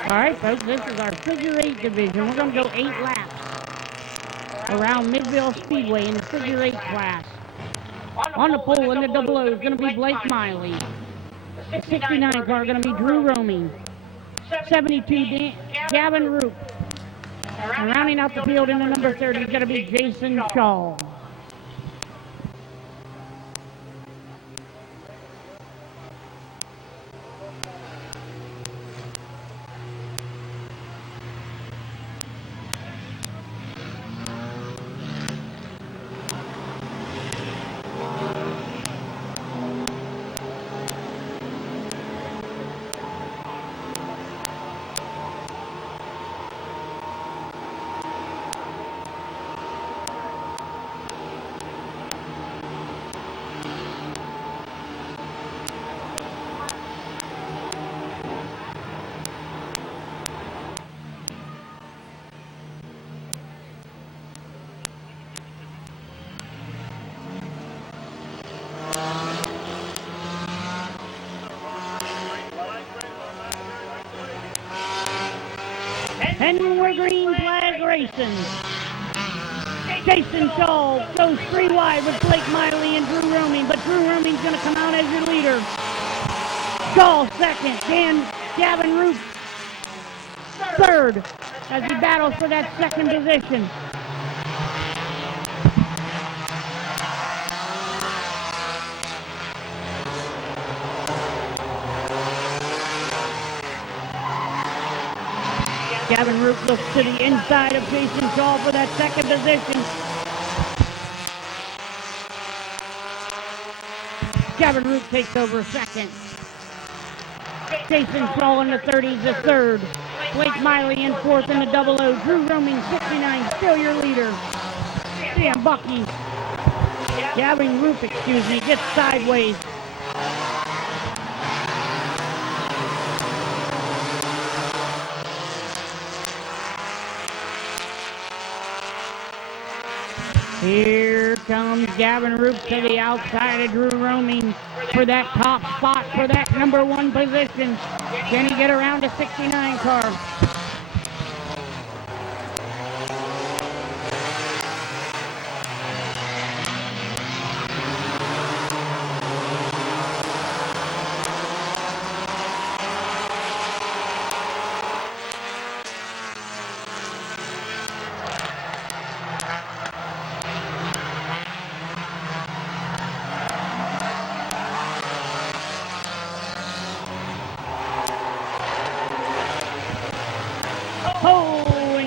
All right, folks, this is our figure 8 division. We're going to go 8 laps. around Midvale Speedway in the figure 8 class. On the pole in the double O is going to be Blake Miley. The 69 car going to be Drew Roaming. 72 Gavin Roop. And rounding out the field in the number 30 is going to be Jason Shaw. And we're green flag racing. Jason Shaw goes 3 wide with Blake Miley and Drew Roaming, but Drew Roaming's going to come out as your leader. Shaw second, Gavin Root third as he battles for that second position. Gavin Root looks to the inside of Jason Shaw for that second position. Gavin Root takes over second. Jason Shaw in the 30s is third. Blake Miley in fourth in the double O. Drew Roaming 69, still your leader. Damn Bucky. Gavin Root, gets sideways. Here comes Gavin Roop to the outside of Drew Roaming for that top spot, for that number 1 position. Can he get around a 69 car?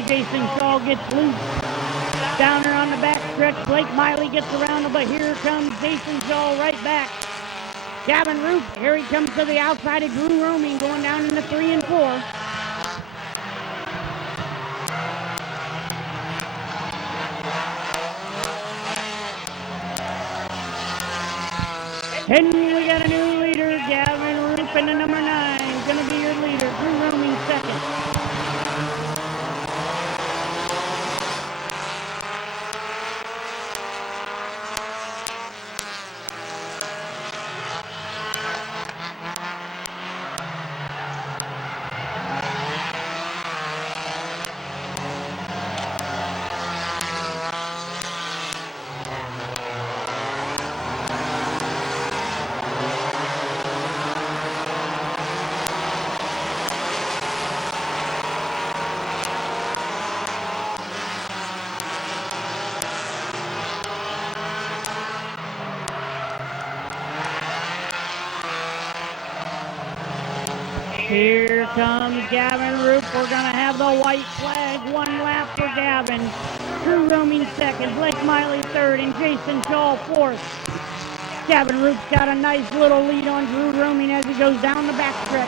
Jason Shaw gets loose. Down there on the back stretch, Blake Miley gets around him, but here comes Jason Shaw right back. Gavin Root, here he comes to the outside of Drew Roaming, going down into 3 and 4. And we got a new leader, Gavin Root in the number 9, going to be your leader. Drew Roaming second. Here comes Gavin Root. We're going to have the white flag. 1 lap for Gavin. Drew Roaming second. Blake Miley third. And Jason Shaw fourth. Gavin Root's got a nice little lead on Drew Roaming as he goes down the backstretch.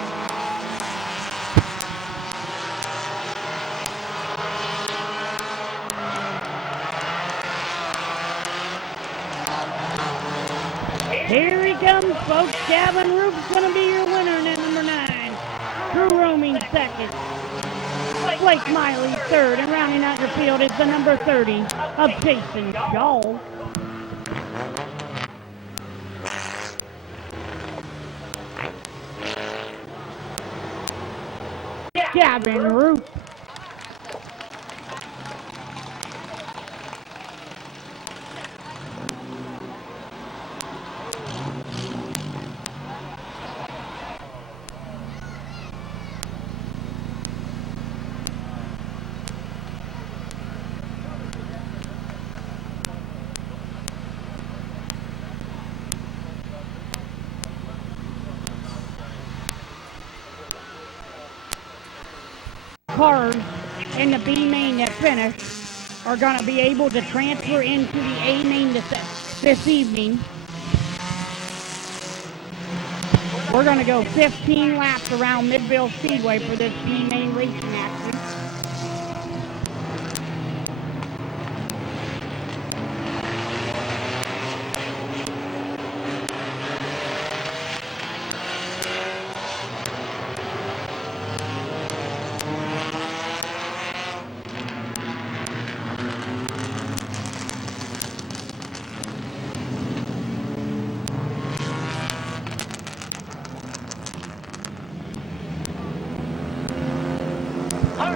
Here he comes, folks. Gavin Root's going to be your winner in that number 9. Drew Roaming second. Blake Miley third. And rounding out your field is the number 30 of Jason Shaw. Gavin Root. cars in the B main that finish are going to be able to transfer into the A main this evening. We're going to go 15 laps around Midvale Speedway for this B main racing action.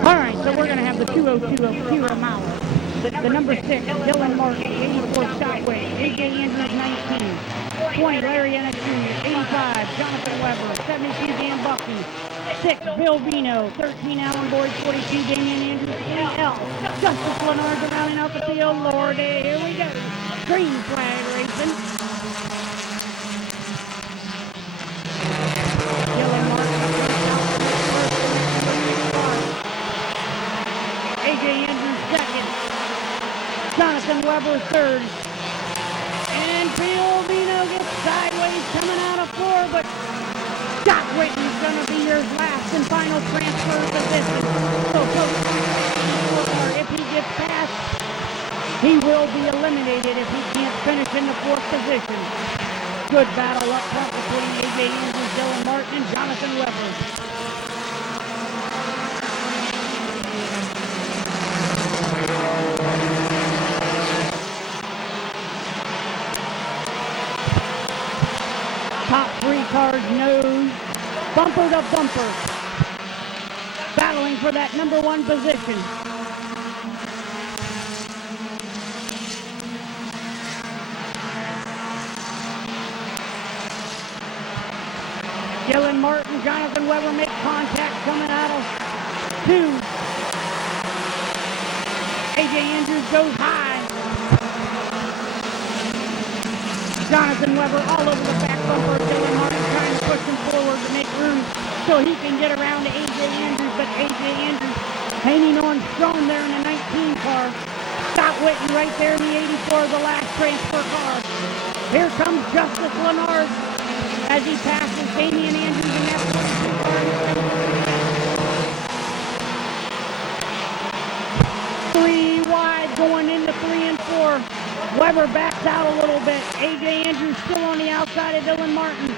Alright, so we're going to have the 202 of Kira Mauer, the number 6, Dylan Martin, 84 Shotway, AJ Andrews, 19, 20, Larry Ennis Jr., 85, Jonathan Weber, 72, Dan Bucky, 6, Bill Vino, 13, Alan Boyd, 42, Damian Andrews, 8L, Justice Leonard rounding out the field, Lord, here we go, green flag racing. Dylan Martin, AJ Andrews second, Jonathan Weber third, and Bill Vino gets sideways coming out of 4, but Scott Whitney's going to be your last and final transfer position. So if he gets past, he will be eliminated if he can't finish in the 4th position. Good battle up front between AJ Andrews, Dylan Martin, and Jonathan Weber. Top 3 cars nose, bumper to bumper, battling for that number 1 position. Dylan Martin, Jonathan Weber make contact coming out of 2. AJ Andrews goes high. Jonathan Weber all over the back bumper of Dylan Martin, trying to push him forward to make room so he can get around to AJ Andrews, but AJ Andrews hanging on strong there in the 19 car. Scott Whitten right there in the 84, the last transfer car. Here comes Justice Leonard as he passes Damian Andrews in that 42 car. 3 wide going into 3 and 4. Weber backs out a little bit. AJ Andrews still on the outside of Dylan Martin.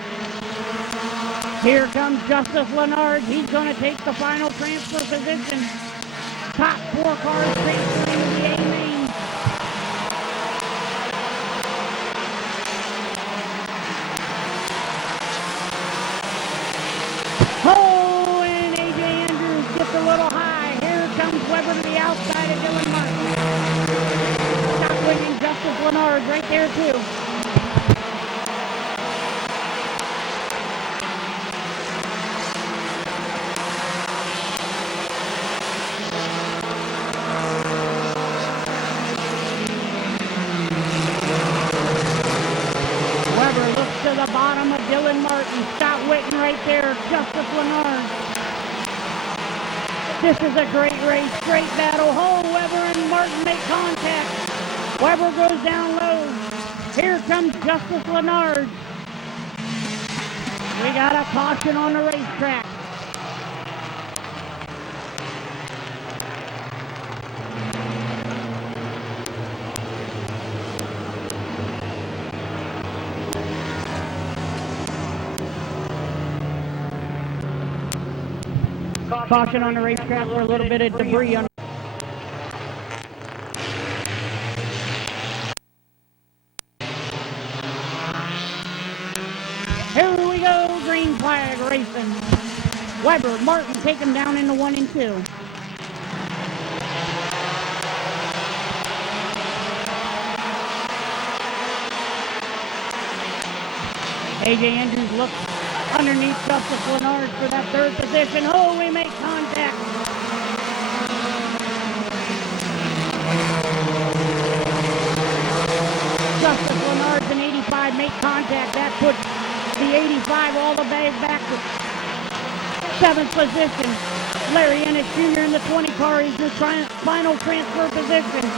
Here comes Justice Leonard. He's going to take the final transfer position. Top 4 cars transferring to the A main. Oh, and AJ Andrews gets a little high. Here comes Weber to the outside of Dylan Martin. Winning Justice Leonard right there too. Weber looks to the bottom of Dylan Martin. Scott Whitten right there. Justice Leonard. This is a great race, great battle. Oh, Weber and Martin make contact. Weber goes down low. Here comes Justice Leonard. We got a caution on the racetrack. Caution on the racetrack for a little bit of debris on. Here we go, green flag racing. Weber, Martin take him down into 1 and 2. AJ Andrews looks underneath Justice Leonard for that 3rd position. Oh, we make contact. Justice Leonard's an 85 make contact. That puts the 85 all the way back to 7th position. Larry Ennis Jr. in the 20 car is the final transfer position.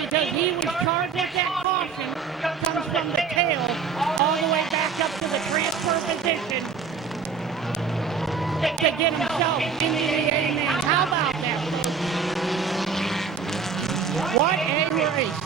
Because he was charged at that caution, comes from the tail all the way back up to the transfer position to get himself in the 88 man. How about that? What a race.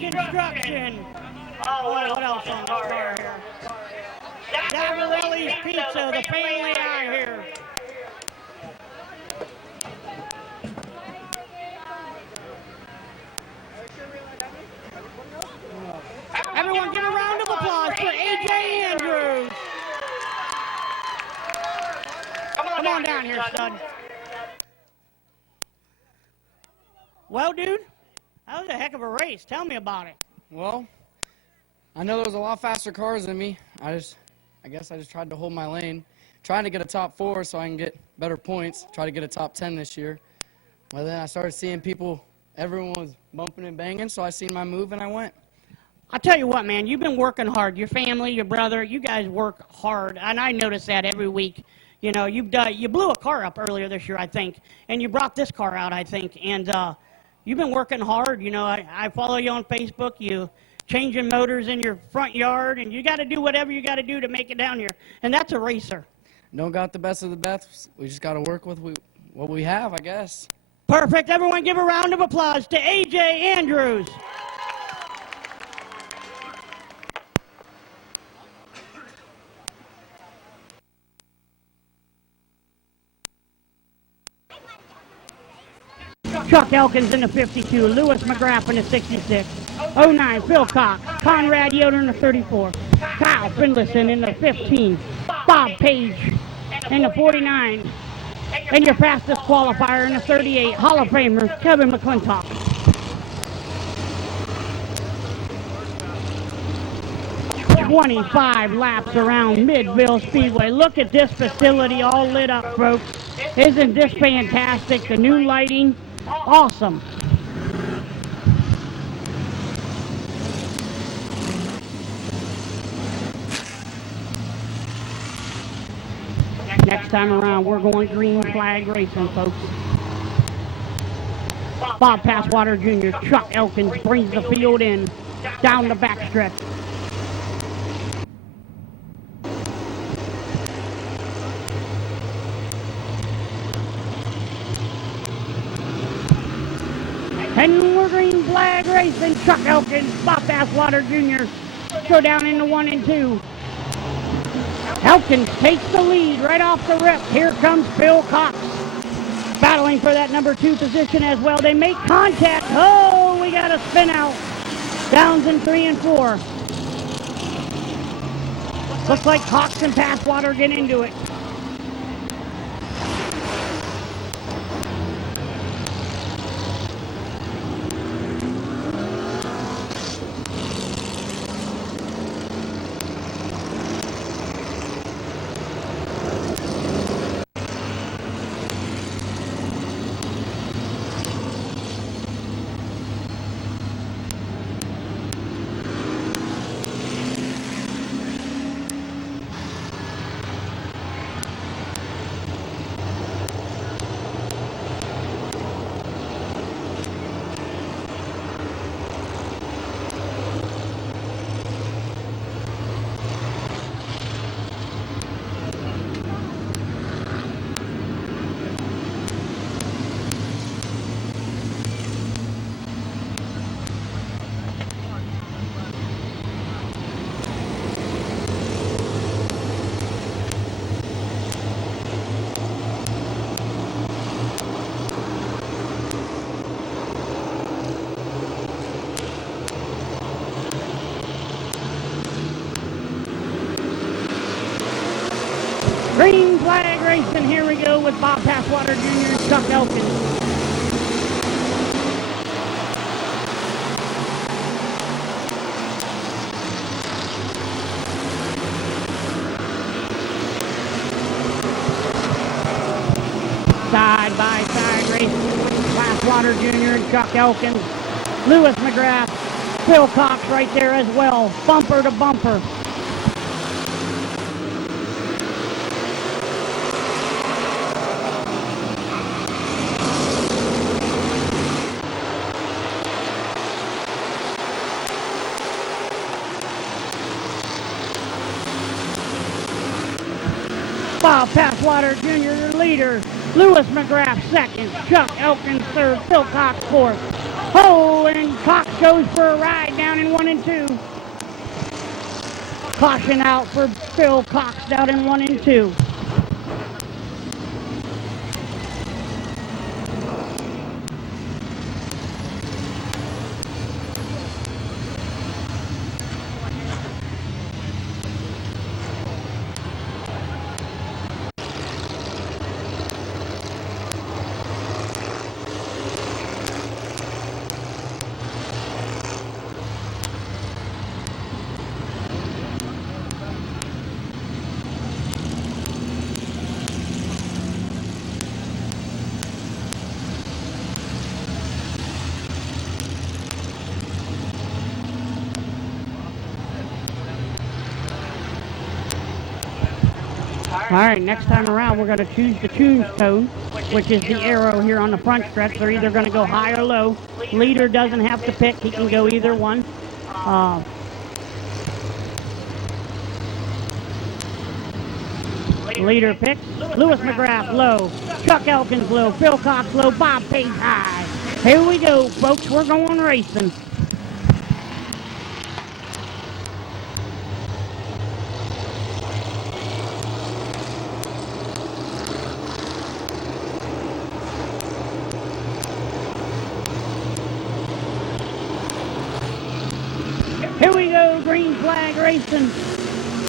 Construction. Oh, what else on the car here? Davarelli's Pizza, the family eye here. Everyone give a round of applause for A.J. Andrews. Come on down here, stud. Well, dude, that was a heck of a race. Tell me about it. Well, I know there was a lot faster cars than me. I guess I just tried to hold my lane, trying to get a top 4 so I can get better points, try to get a top 10 this year. Well, then I started seeing people, everyone was bumping and banging, so I seen my move and I went. I'll tell you what, man, you've been working hard. Your family, your brother, you guys work hard, and I notice that every week. You know, you blew a car up earlier this year, I think, and you brought this car out, I think, and you've been working hard. You know, I follow you on Facebook. You changing motors in your front yard, and you got to do whatever you got to do to make it down here, and that's a racer. Don't got the best of the best. We just got to work with what we have, I guess. Perfect. Everyone give a round of applause to A.J. Andrews. Chuck Elkins in the 52, Lewis McGrath in the 66, 09 Phil Cox, Conrad Yoder in the 34, Kyle Findlayson in the 15, Bob Page in the 49, and your fastest qualifier in the 38, Hall of Famer Kevin McClintock. "25 laps around Mid-Ville Speedway." Look at this facility all lit up, folks. Isn't this fantastic? The new lighting. Awesome. Next time around, we're going green flag racing, folks. Bob Passwater Jr., Chuck Elkins brings the field in down the backstretch. And we're green flag racing. Chuck Elkins, Bob Basswater Jr. go down into 1 and 2. Elkins takes the lead right off the rip. Here comes Phil Cox. battling for that number 2 position as well. They make contact. Oh, we got a spin out. Downs in 3 and 4. Looks like Cox and Passwater get into it. Green flag racing. Here we go with Bob Passwater Jr. and Chuck Elkins. Side by side racing with Passwater Jr. and Chuck Elkins. Lewis McGrath, Phil Cox right there as well. Bumper to bumper. Bob Passwater Jr., the leader. Lewis McGrath second. Chuck Elkins third. Phil Cox fourth. Oh, and Cox goes for a ride down in 1 and 2. Caution out for Phil Cox down in 1 and 2. All right, next time around, we're going to choose the tombstone, which is the arrow here on the front stretch. They're either going to go high or low. Leader doesn't have to pick. He can go either one. Leader picks. Lewis McGrath low. Chuck Elkins low. Phil Cox low. Bob Page high. Here we go, folks. We're going racing. Here we go, green flag racing.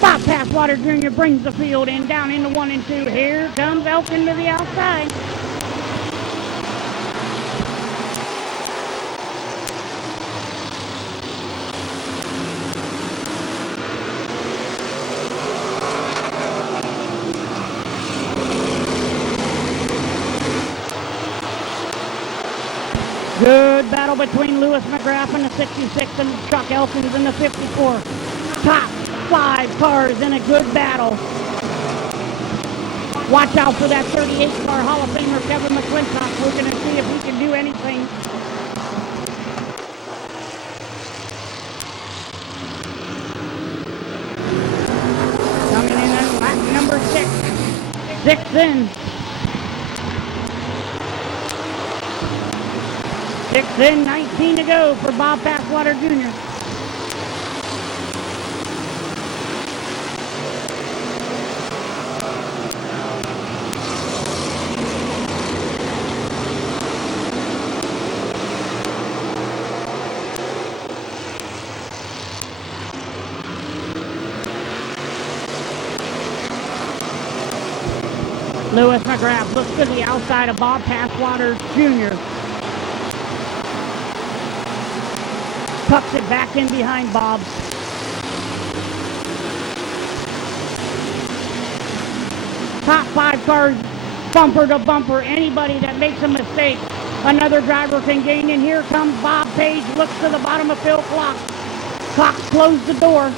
Bob Passwater Jr. brings the field in, down into 1 and 2. Here comes Elkin to the outside. Good battle between Lewis McGrath in the 66 and Chuck Elkins in the 54. Top 5 cars in a good battle. Watch out for that 38-car Hall of Famer Kevin McClintock. We're going to see if he can do anything. Coming in at lap number 6. 6 in. 6 in, 19 to go for Bob Passwater Jr. Lewis McGrath looks to the outside of Bob Passwater Jr. Tucks it back in behind Bob. Top 5 cars, bumper to bumper. Anybody that makes a mistake, another driver can gain. And here comes Bob Page, looks to the bottom of Phil Cox. Cox closed the door.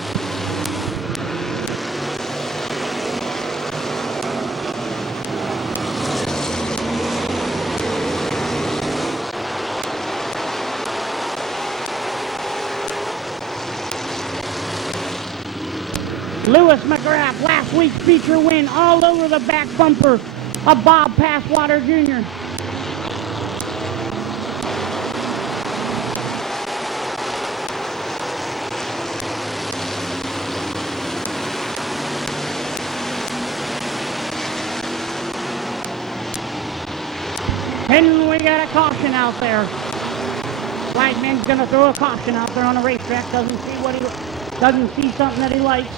Lewis McGrath, last week's feature win, all over the back bumper of Bob Passwater Jr. And we got a caution out there. Flagman's gonna throw a caution out there on the racetrack. Doesn't see something that he likes.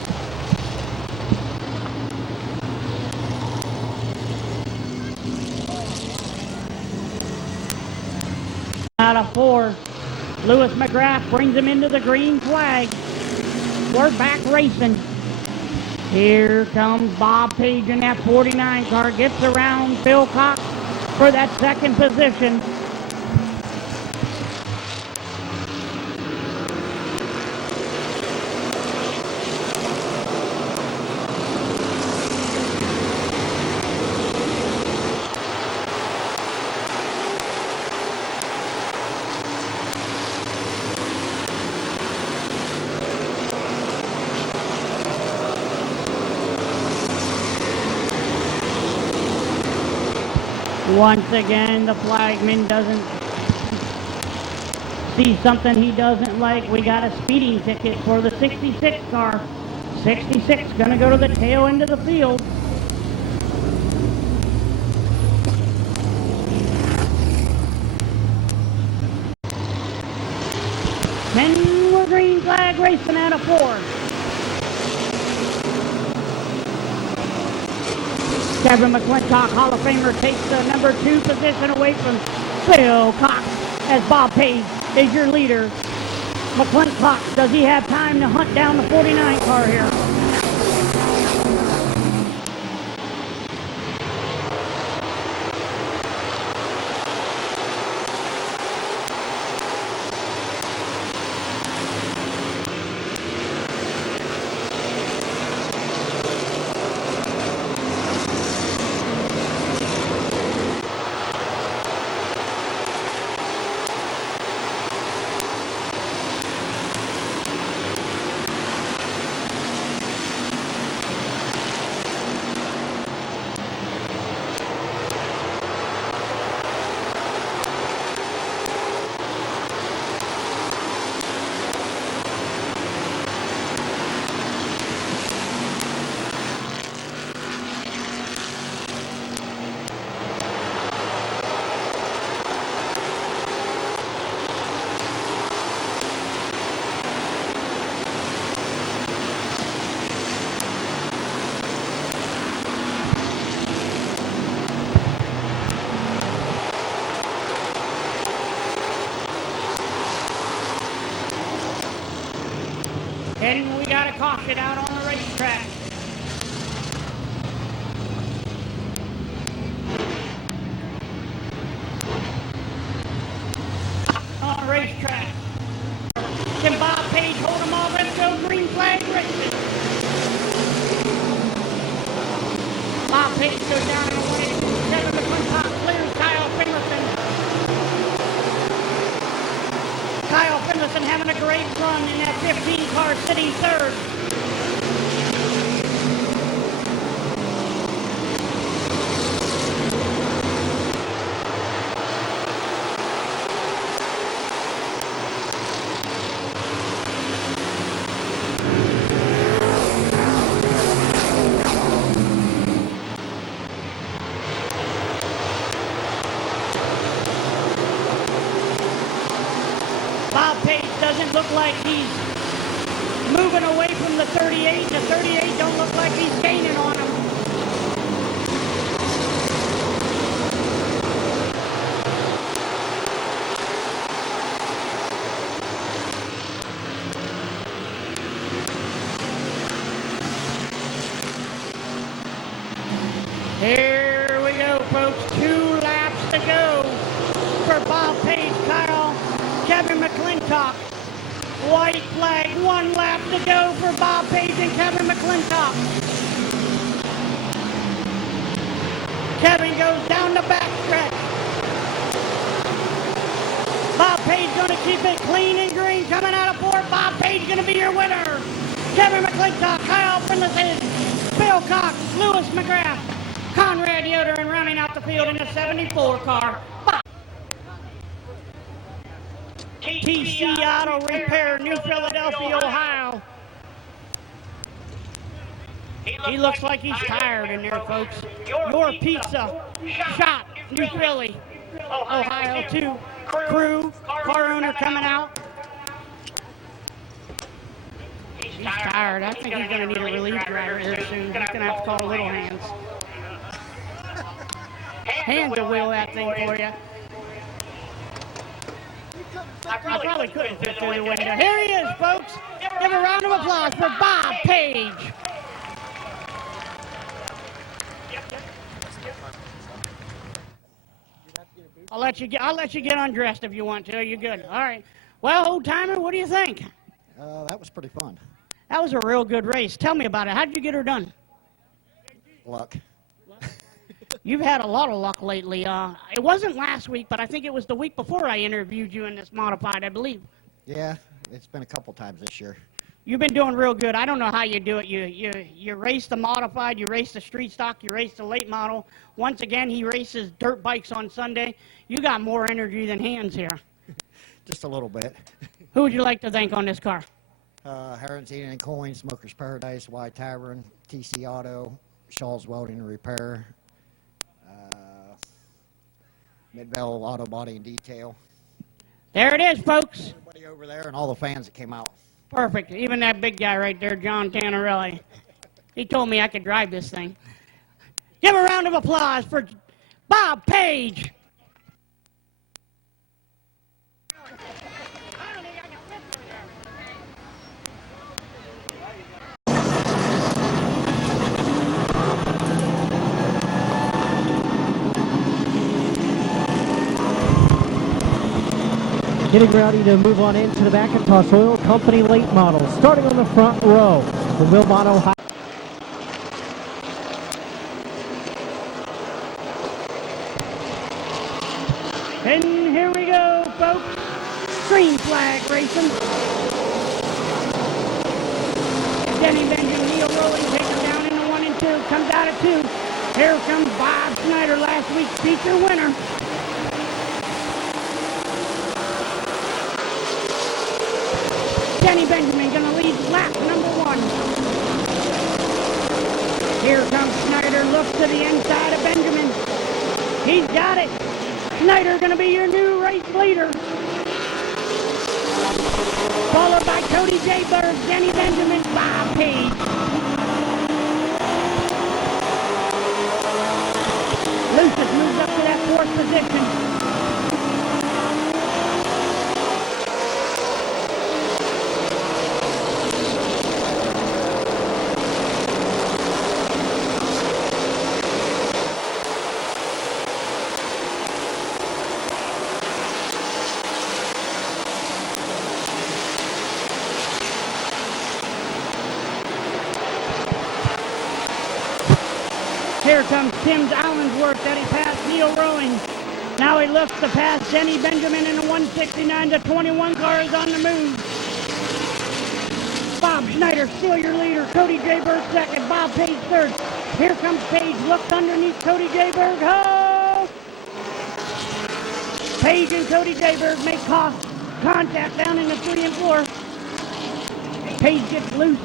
Out of 4, Lewis McGrath brings him into the green flag. We're back racing. Here comes Bob Page in that 49 car. Gets around Phil Cox for that second position. Once again, the flagman doesn't see something he doesn't like. We got a speeding ticket for the 66 car. 66 gonna go to the tail end of the field. And we're green flag racing out of 4. Kevin McClintock, Hall of Famer, takes the number 2 position away from Phil Cox as Bob Page is your leader. McClintock, does he have time to hunt down the 49 car here? And we got a caution out on the racetrack. On the racetrack. Can Bob Page hold him off? Let's go green flag racing. Bob Page goes down and away. Kevin McClintock clears Kyle Finlayson. Kyle Finlayson having a great run in that 15 car sitting 3rd. Bob Page doesn't look like he's moving away from the 38. The 38 don't look like he's gaining on him. for Bob Page, Kyle, Kevin McClintock. White flag, 1 lap to go for Bob Page and Kevin McClintock. Kevin goes down the back stretch. Bob Page going to keep it clean and green. Coming out of 4th, Bob Page going to be your winner. Kevin McClintock, Kyle Brindley, Bill Cox, Lewis McGrath, Conrad Yoder, and rounding out the field in the 74 car. TC Auto Repair, New Philadelphia, Ohio. He looks like he's tired in there, folks. Your Pizza Shop, New Philly, Ohio, 2. Crew, car owner coming out. He's tired. I think he's going to need a relief driver here soon. He's going to have to call Little Hands. Hands will wheel that thing for you. I probably couldn't fit through the window. Here he is, folks. Give a round of applause for Bob Page. I'll let you get undressed if you want to. You're good. All right. Well, old timer, what do you think? That was pretty fun. That was a real good race. Tell me about it. How did you get her done? Luck. You've had a lot of luck lately. It wasn't last week, but I think it was the week before I interviewed you in this modified, I believe. Yeah, it's been a couple times this year. You've been doing real good. I don't know how you do it. You race the modified, you race the street stock, you race the late model. Once again, he races dirt bikes on Sunday. You got more energy than hands here. Just a little bit. Who would you like to thank on this car? Heron's Eating and Coin, Smoker's Paradise, Y Tavern, TC Auto, Shaw's Welding and Repair, Mid-Vale Auto Body and Detail. There it is, folks. Everybody over there and all the fans that came out. Perfect. Even that big guy right there, John Tannerelli. He told me I could drive this thing. Give a round of applause for Bob Page. Getting ready to move on into the McIntosh Oil Company late model. Starting on the front row, the Wilmot, Ohio. And here we go, folks. Green flag racing. Denny Benjamin, Neil Rowling takes her down into 1 and 2. Comes out of 2. Here comes Bob Snyder, last week's feature winner. Denny Benjamin going to lead lap number 1. Here comes Snyder, looks to the inside of Benjamin. He's got it. Snyder going to be your new race leader. Followed by Cody J. Berg, Denny Benjamin, Bob Page. Lucius moves up to that 4th position. Here comes Tim Allensworth that he passed Neil Rowing. Now he looks to pass Denny Benjamin in the 169 to 21 car is on the move. Bob Schneider, still your leader. Cody J. Berg second. Bob Page third. Here comes Page. Looks underneath Cody J. Berg. Oh! Page and Cody J. Berg make contact down in the 3 and 4. Page gets loose.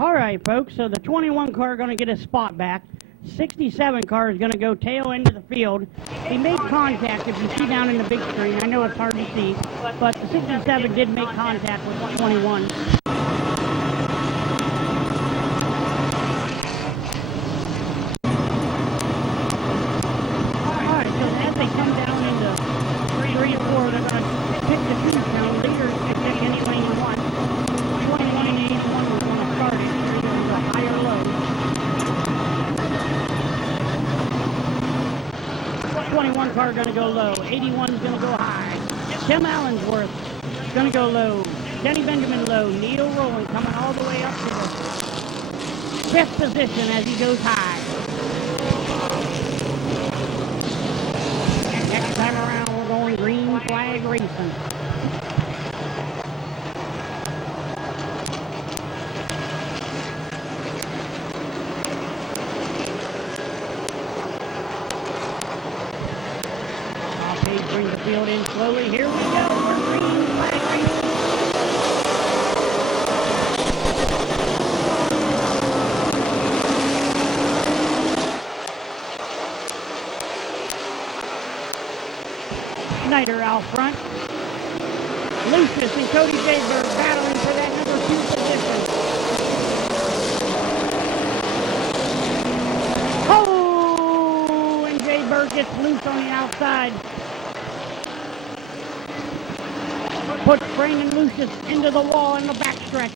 All right, folks, so the 21 car going to get a spot back. 67 car is going to go tail into the field. He made contact, if you see down in the big screen. I know it's hard to see, but the 67 did make contact with the 21. All right, so as they come down into 3 and 4, they're going to pick the shoes down. Leaders can pick any lane you want. 21 and 81 was going to start it. Either it was a high or low. 21 car going to go low. 81 is going to go high. Tim Allensworth is going to go low. Denny Benjamin low. Neil Rowland coming all the way up to the 5th position as he goes high. Next time around, we're going green flag racing. Brings the field in slowly. Here we go. We're green flag racing. Schneider out front. Lucius and Cody Jaber battling for that number 2 position. Oh! And Jaber gets loose on the outside. Puts Brandon Lucius into the wall in the backstretch.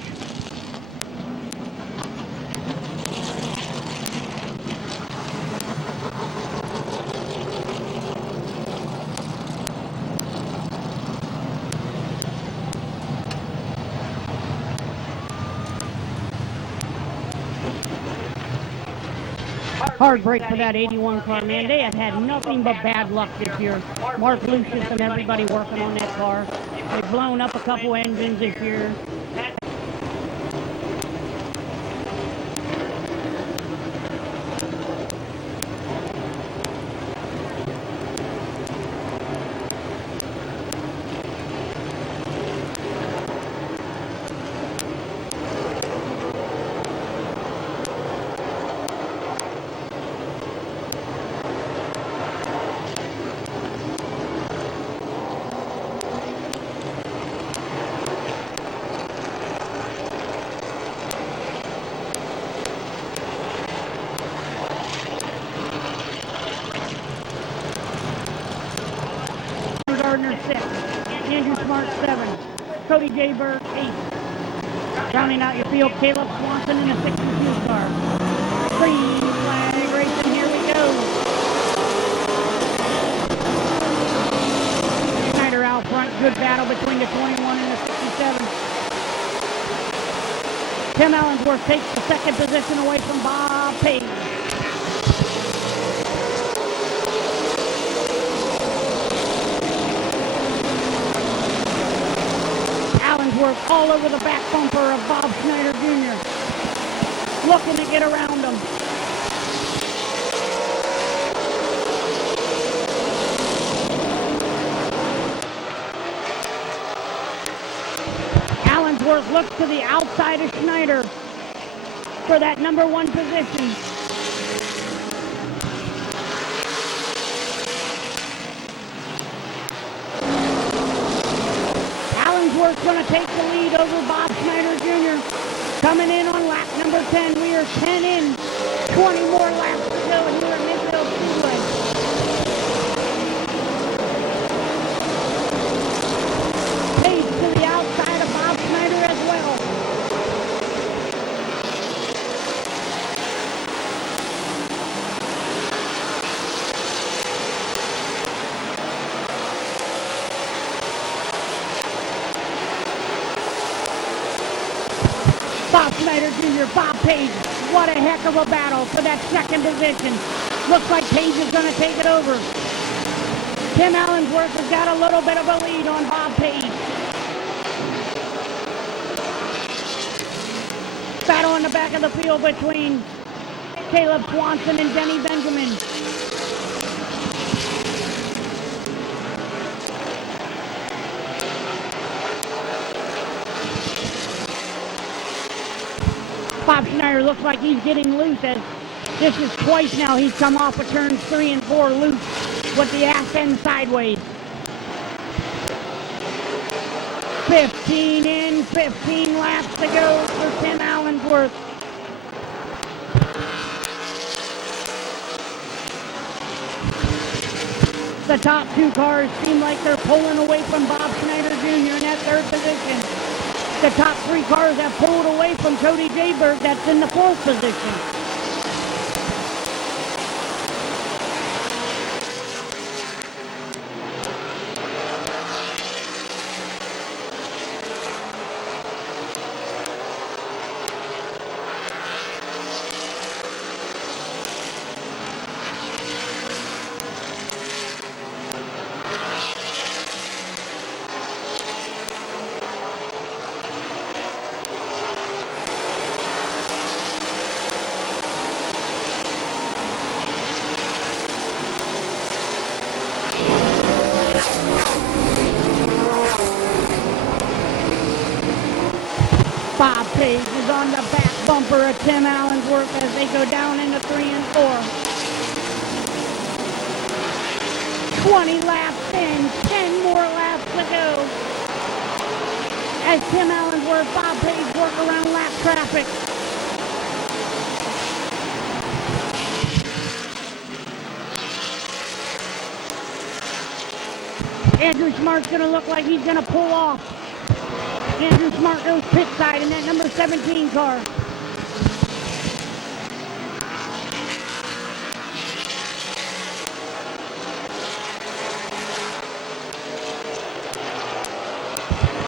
Hard break for that 81 car, man. They have had nothing but bad luck this year. Mark Lucius and everybody working on that car. They've blown up a couple engines this year. Gardner 6, Andrew Smart 7, Cody Jaber 8. Rounding out your field, Caleb Swanson in a 62 car. Green flag racing, here we go. Schneider out front, good battle between the 21 and the 67. Tim Allensworth takes the 2nd position away from Bob Page. Allensworth all over the back bumper of Bob Schneider Jr. Looking to get around him. Allensworth looks to the outside of Schneider for that number 1 position. Allensworth's going to take the lead over Bob Schneider Jr. Coming in on lap number 10. We are 10 in, 20 more laps to go here at Midvale Speedway. Page to the outside of Bob Schneider as well. Bob Schneider Jr., Bob Page, what a heck of a battle for that 2nd position. Looks like Page is going to take it over. Tim Allensworth has got a little bit of a lead on Bob Page. Battle in the back of the field between Caleb Swanson and Denny Benjamin. Bob looks like he's getting loose, as this is twice now he's come off of turns 3 and 4 loose with the ass end sideways. 15 in, 15 laps to go for Tim Allensworth. The top 2 cars seem like they're pulling away from Bob Schneider Jr. in that 3rd position. The top 3 cars have pulled away from Cody Jayberg, that's in the 4th position. Bob Page is on the back bumper of Tim Allensworth as they go down into 3 and 4. 20 laps in, 10 more laps to go. As Tim Allensworth, Bob Page work around lap traffic. Andrew Smart's going to look like he's going to pull off. Andrew Smart goes pit side in that number 17 car.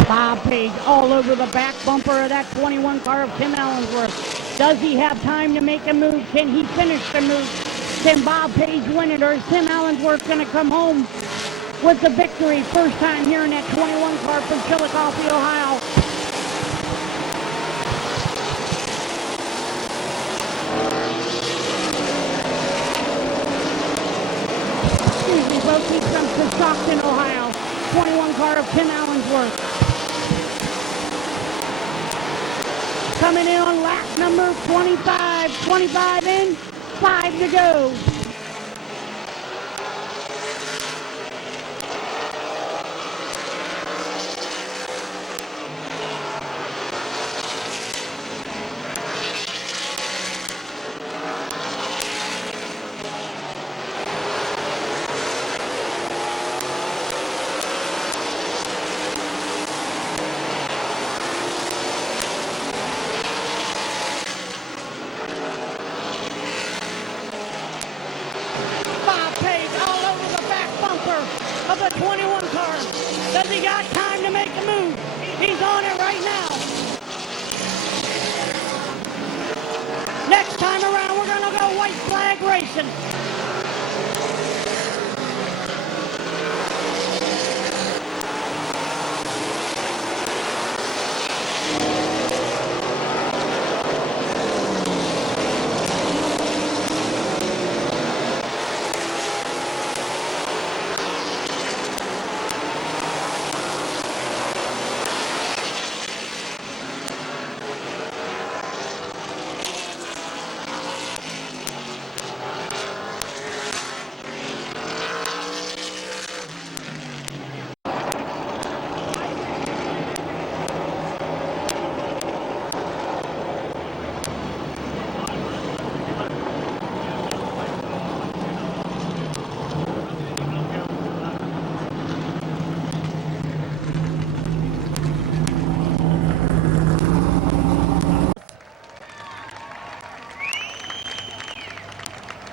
Bob Page all over the back bumper of that 21 car of Tim Allensworth. Does he have time to make a move? Can he finish the move? Can Bob Page win it, or is Tim Allensworth going to come home with the victory? First time here in that 21 car from Chillicothe, Ohio. Excuse me, folks, he's from Coshocton, Ohio. 21 car of Tim Allensworth. Coming in on lap number 25. 25 in, 5 to go. Of the 21 car. Does he got time to make a move? He's on it right now. Next time around, we're going to go white flag racing.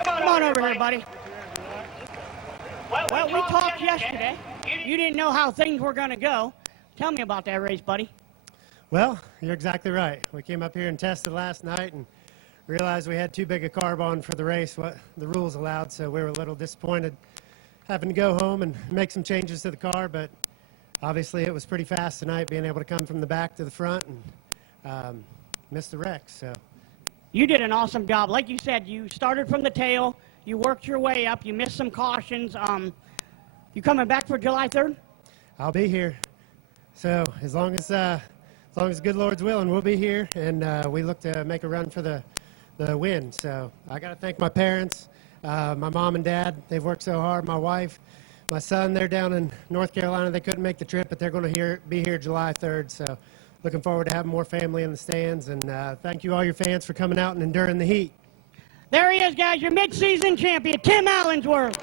Come on over here, buddy. Well, we talked yesterday. You didn't know how things were going to go. Tell me about that race, buddy. Well, you're exactly right. We came up here and tested last night and realized we had too big a carb on for the race, what the rules allowed, so we were a little disappointed having to go home and make some changes to the car, but obviously it was pretty fast tonight, being able to come from the back to the front and miss the wreck. So You did an awesome job. Like you said, you started from the tail, you worked your way up, you missed some cautions. You coming back for July 3rd? I'll be here. So as long as good Lord's willing, we'll be here, and we look to make a run for the the win. So I got to thank my parents, my mom and dad. They've worked so hard. My wife, my son, they're down in North Carolina. They couldn't make the trip, but they're going to be here July 3rd. So looking forward to having more family in the stands. And thank you all your fans for coming out and enduring the heat. There he is, guys, your mid-season champion, Tim Allensworth.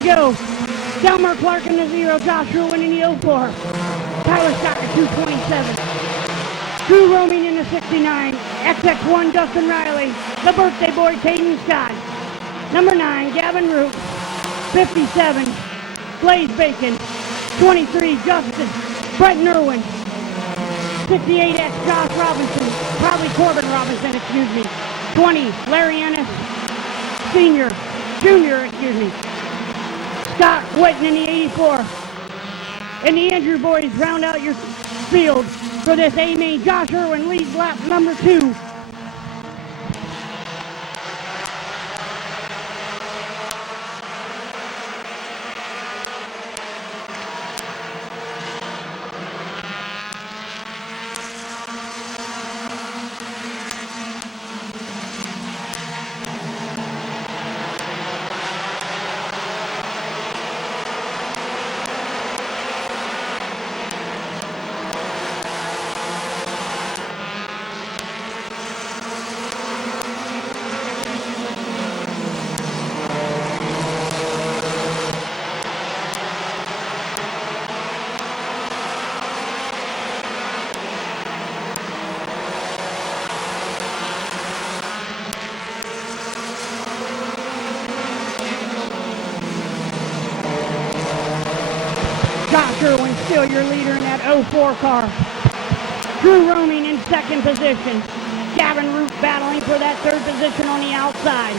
Go. Delmer Clark in the 0, Josh Ruin in the 04. Tyler Scott in 227. Drew Roaming in the 69. XX1 Dustin Riley. The birthday boy Caden Scott. Number 9 Gavin Root. 57 Blaze Bacon. 23 Justin Brett Irwin. 68X Josh Robinson. Probably Corbin Robinson, excuse me. 20 Larry Ennis. Junior, excuse me. Scott Whitten in the 84. And the Andrew boys round out your field for this A-main. Josh Irwin leads lap number 2. Josh Irwin still your leader in that 04 car. Drew Roaming in second position. Gavin Root battling for that third position on the outside.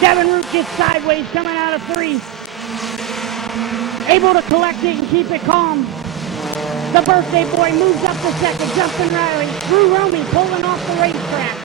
Gavin Root gets sideways coming out of 3. Able to collect it and keep it calm. The birthday boy moves up to second. Justin Riley. Drew Roaming pulling off the racetrack.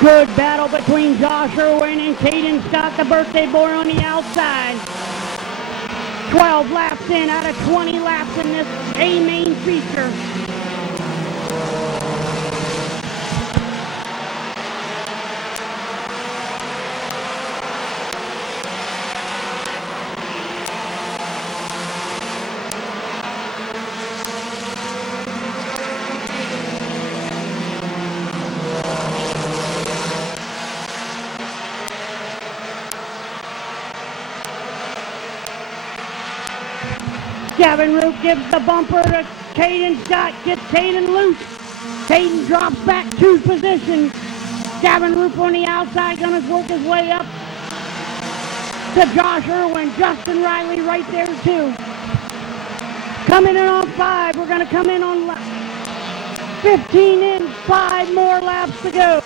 Good battle between Josh Irwin and Caden Scott, the birthday boy on the outside. 12 laps in out of 20 laps in this A-main feature. Gavin Root gives the bumper to Caden Scott, gets Caden loose. Caden drops back 2 positions. Gavin Root on the outside, gonna work his way up to Josh Irwin. Justin Riley right there too. Coming in on 5, we're gonna come in on 15 in, 5 more laps to go.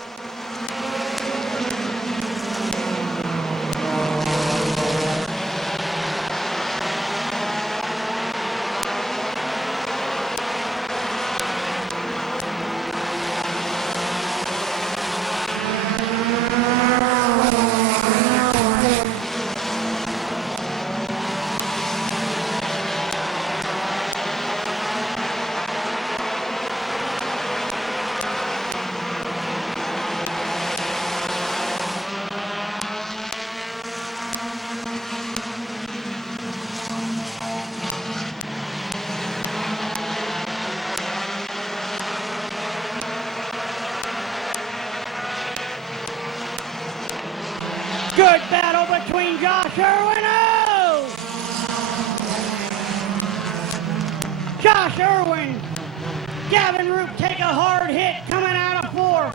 Josh Irwin, oh! Josh Irwin. Gavin Root take a hard hit coming out of 4.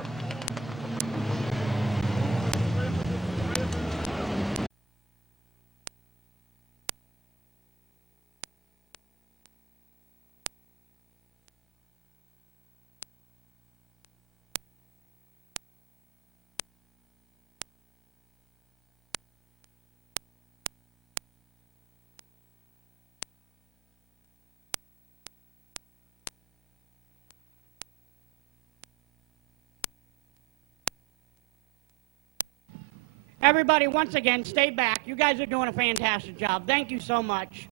Everybody, once again, stay back. You guys are doing a fantastic job. Thank you so much.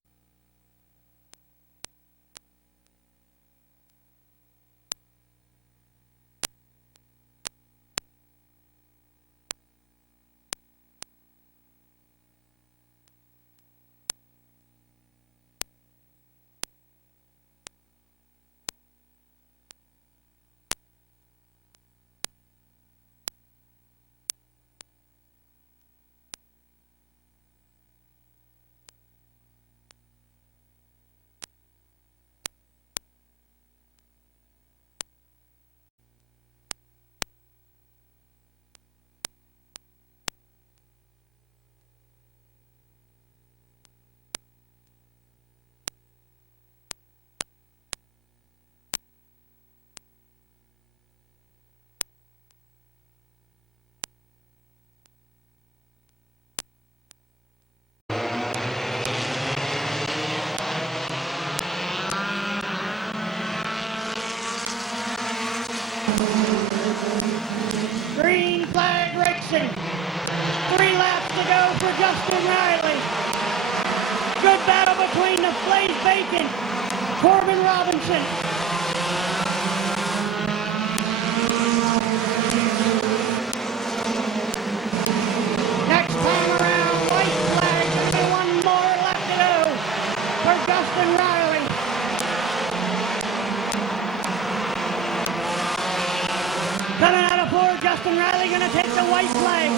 Green flag racing. 3 laps to go for Justin Riley. Good battle between the Blaze Bacon, Corbin Robinson. Next time around, white flag. Only 1 more left to go for Justin Riley. Coming out of 4, Justin Riley gonna take the white flag.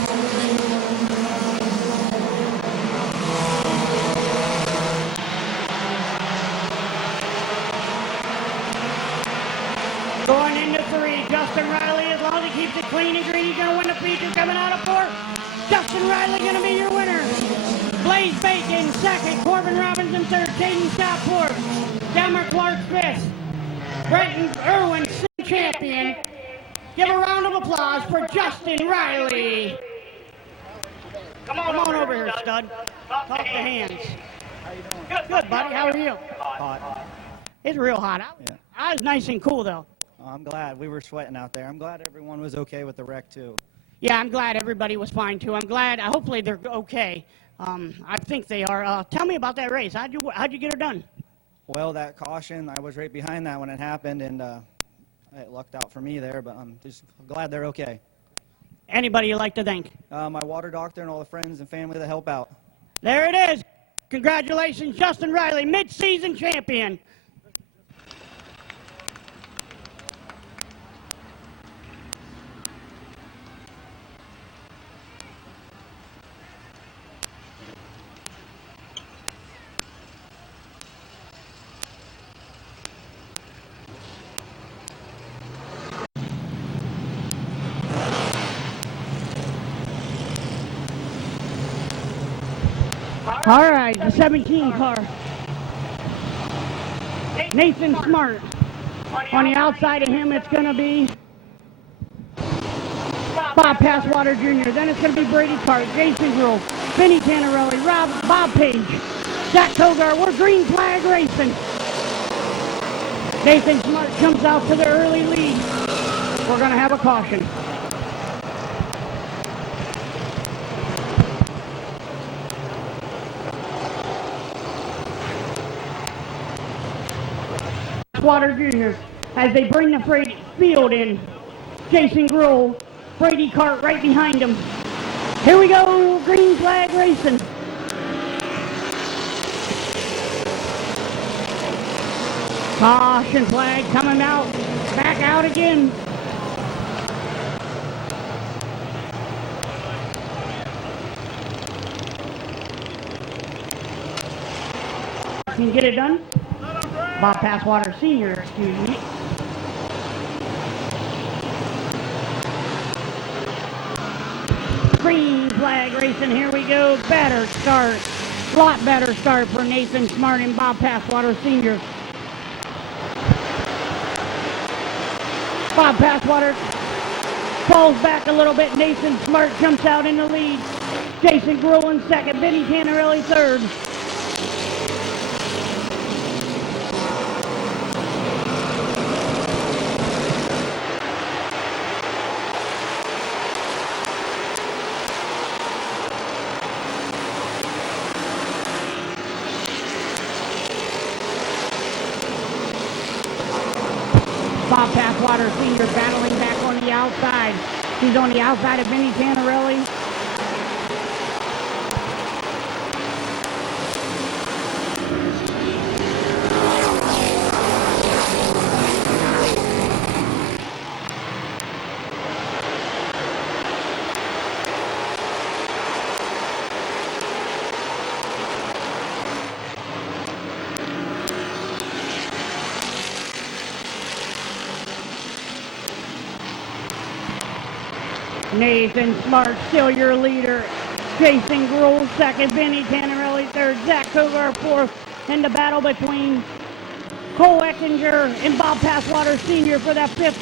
Going into 3, Justin Riley, as long as he keeps it clean and green, he's gonna win the feature. Coming out of 4, Justin Riley gonna be your winner. Blaze Bacon second, Corbin Robinson third, Caden Scott fourth, Delmer Clark fifth, Brenton Irwin champion. Give a round of applause for Justin Riley. Come on over here, stud. Talk to Hands. How you doing? Good, buddy. How are you? Hot. It's real hot. Yeah. I was nice and cool, though. Oh, I'm glad. We were sweating out there. I'm glad everyone was okay with the wreck, too. Yeah, I'm glad everybody was fine, too. I'm glad. Hopefully they're okay. I think they are. Tell me about that race. How'd you get her done? Well, that caution, I was right behind that when it happened, and it lucked out for me there, but I'm just glad they're okay. Anybody you'd like to thank? My water doctor and all the friends and family that help out. There it is. Congratulations, Justin Riley, mid-season champion. All right, the 17 car. Nathan Smart. On the outside of him, it's going to be Bob Passwater Jr. Then it's going to be Brady Cart, Jason Grove, Vinny Tannerelli, Bob Page, Jack Kogar. We're green flag racing. Nathan Smart comes out to the early lead. We're going to have a caution. Water Jr. as they bring the freight field in. Jason Grove, Brady Cart right behind him. Here we go, green flag racing. Caution flag coming out, back out again. can get it done. Bob Passwater Sr., excuse me. Green flag racing, here we go. Better start. Lot better start for Nathan Smart and Bob Passwater Sr. Bob Passwater falls back a little bit. Nathan Smart jumps out in the lead. Jason Gruhl in second. Vinny Canarelli third. Bob Passwater Sr. battling back on the outside. He's on the outside of Vinny Canarelli. Nathan Smart still your leader. Jason Gruhl second. Vinny Canarelli third. Zach Kogar fourth. In the battle between Cole Eckinger and Bob Passwater Sr. for that fifth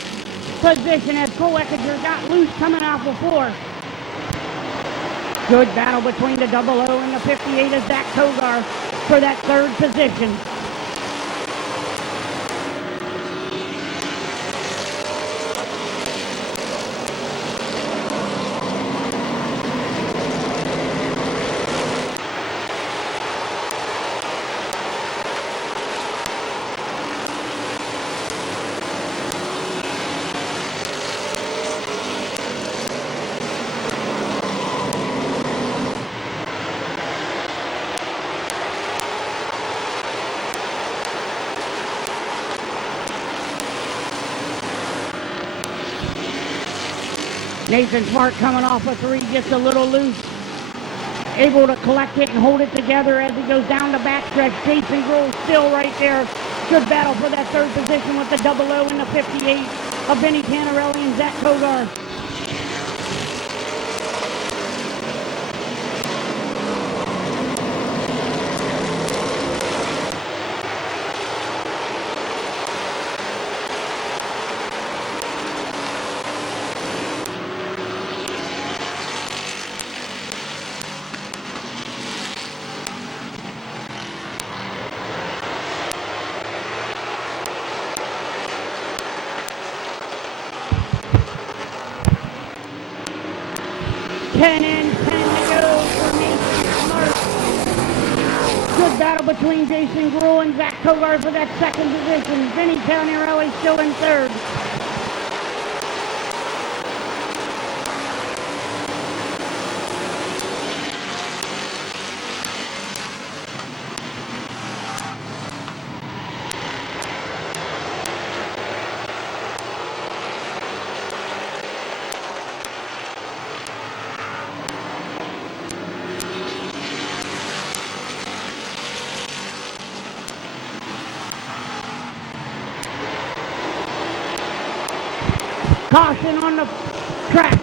position as Cole Eckinger got loose coming off the fourth. Good battle between the 00 and the 58 of Zach Kogar for that third position. Nathan Smart coming off a three, gets a little loose. Able to collect it and hold it together as he goes down the backstretch. Jason Gruhl still right there. Good battle for that third position with the 00 and the 58 of Vinny Canarelli and Zach Kogar. Ten in, 10 to go for Nathan Smart. Good battle between Jason Gruhl and Zach Kogar for that second position. Vinny Canarelli still in third. Caution on the track.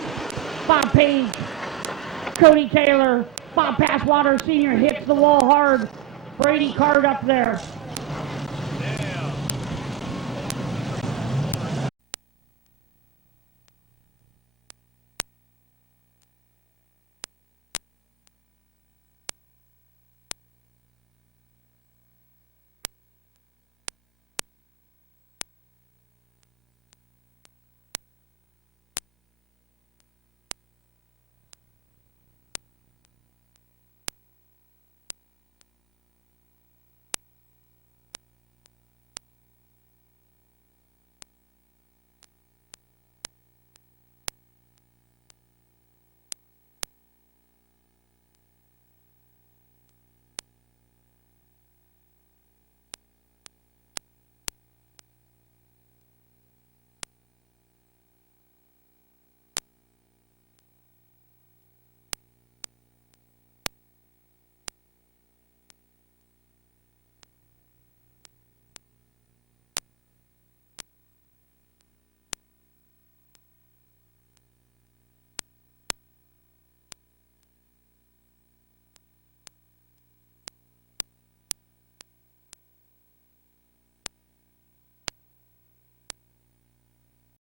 Bob Page, Cody Taylor, Bob Passwater Sr. hits the wall hard. Brady Card up there.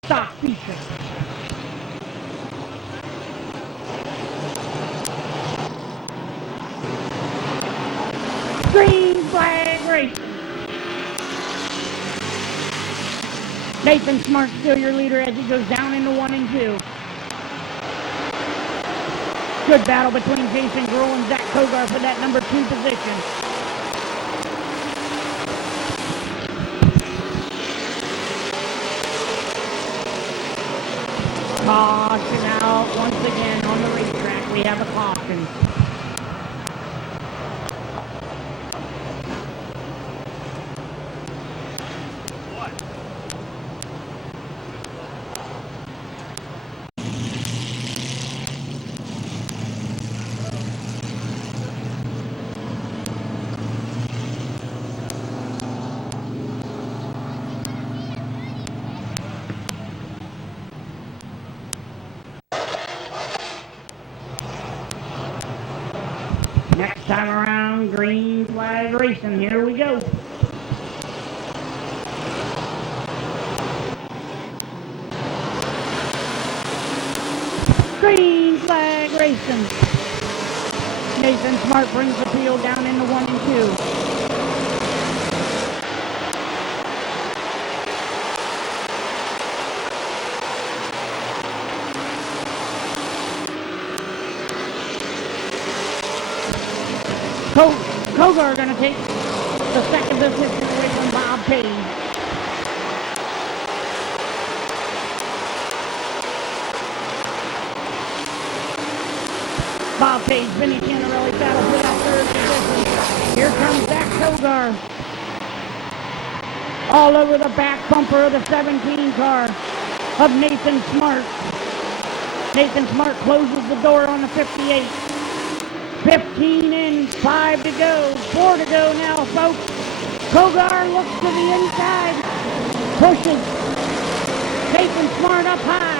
stock feature. Green flag race. Nathan Smart still your leader as he goes down into 1 and 2. Good battle between Jason Grohl and Zach Kogar for that number 2 position. Caution out once again on the racetrack. We have a caution. Next time around, green flag racing. Here we go. Green flag racing. Nathan Smart brings the field down into 1 and 2. Kogar going to take the second position away from Bob Page. Bob Page, Vinny Canarelli battle for that third position. Here comes Zach Kogar. All over the back bumper of the 17 car of Nathan Smart. Nathan Smart closes the door on the 58. 15 in, 5 to go, 4 to go now, folks. Kogar looks to the inside, pushes, Nathan Smart up high.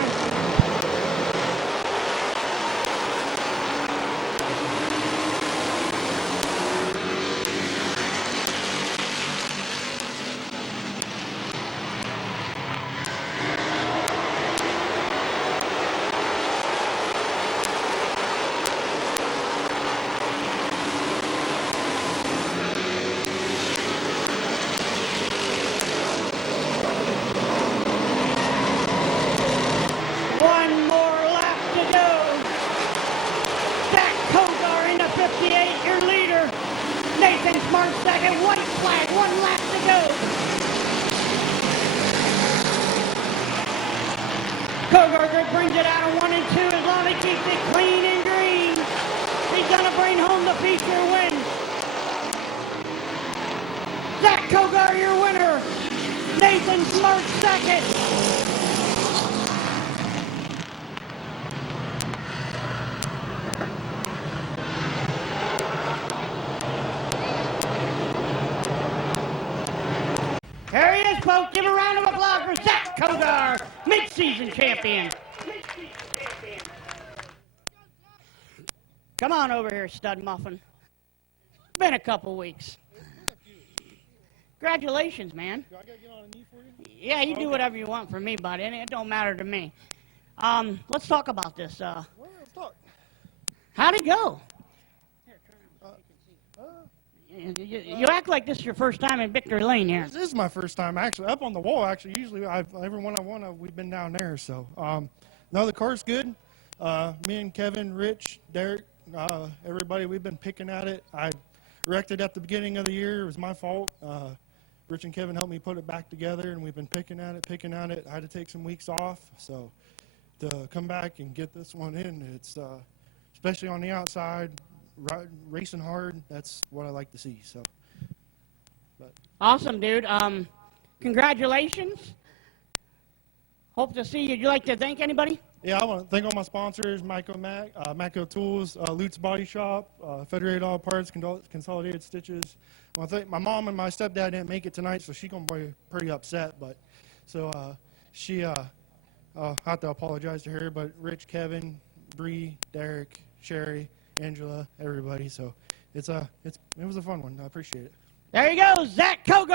Smart second, white flag, 1 lap to go. Kogar brings it out of 1 and 2 as long as he keeps it clean and green. He's gonna bring home the feature win. Zach Kogar, your winner. Nathan Smart second. There he is, folks. Give a round of applause for Zach Kogar, mid-season champion. Come on over here, Stud Muffin. It's been a couple weeks. Congratulations, man. Do I gotta get on a knee for you? Yeah, you do whatever you want for me, buddy. It don't matter to me. Let's talk about this. Well, let's talk. How'd it go? You act like this is your first time in Victory Lane here. This is my first time, actually. Up on the wall, actually. Usually, everyone I won, we've been down there. So, no, the car's good. Me and Kevin, Rich, Derek, everybody, we've been picking at it. I wrecked it at the beginning of the year. It was my fault. Rich and Kevin helped me put it back together, and we've been picking at it. I had to take some weeks off. So, to come back and get this one in, it's especially on the outside, racing hard, that's what I like to see. So, Awesome, dude. Congratulations. Hope to see you. Would you like to thank anybody? Yeah, I want to thank all my sponsors, Macco Tools, Lutz Body Shop, Federated Auto Parts, Consolidated Stitches. I want to thank my mom and my stepdad didn't make it tonight, so she's going to be pretty upset. But so I'll have to apologize to her. But Rich, Kevin, Bree, Derek, Sherry, Angela, everybody. So it was a fun one. I appreciate it. There you go, Zach Kogar.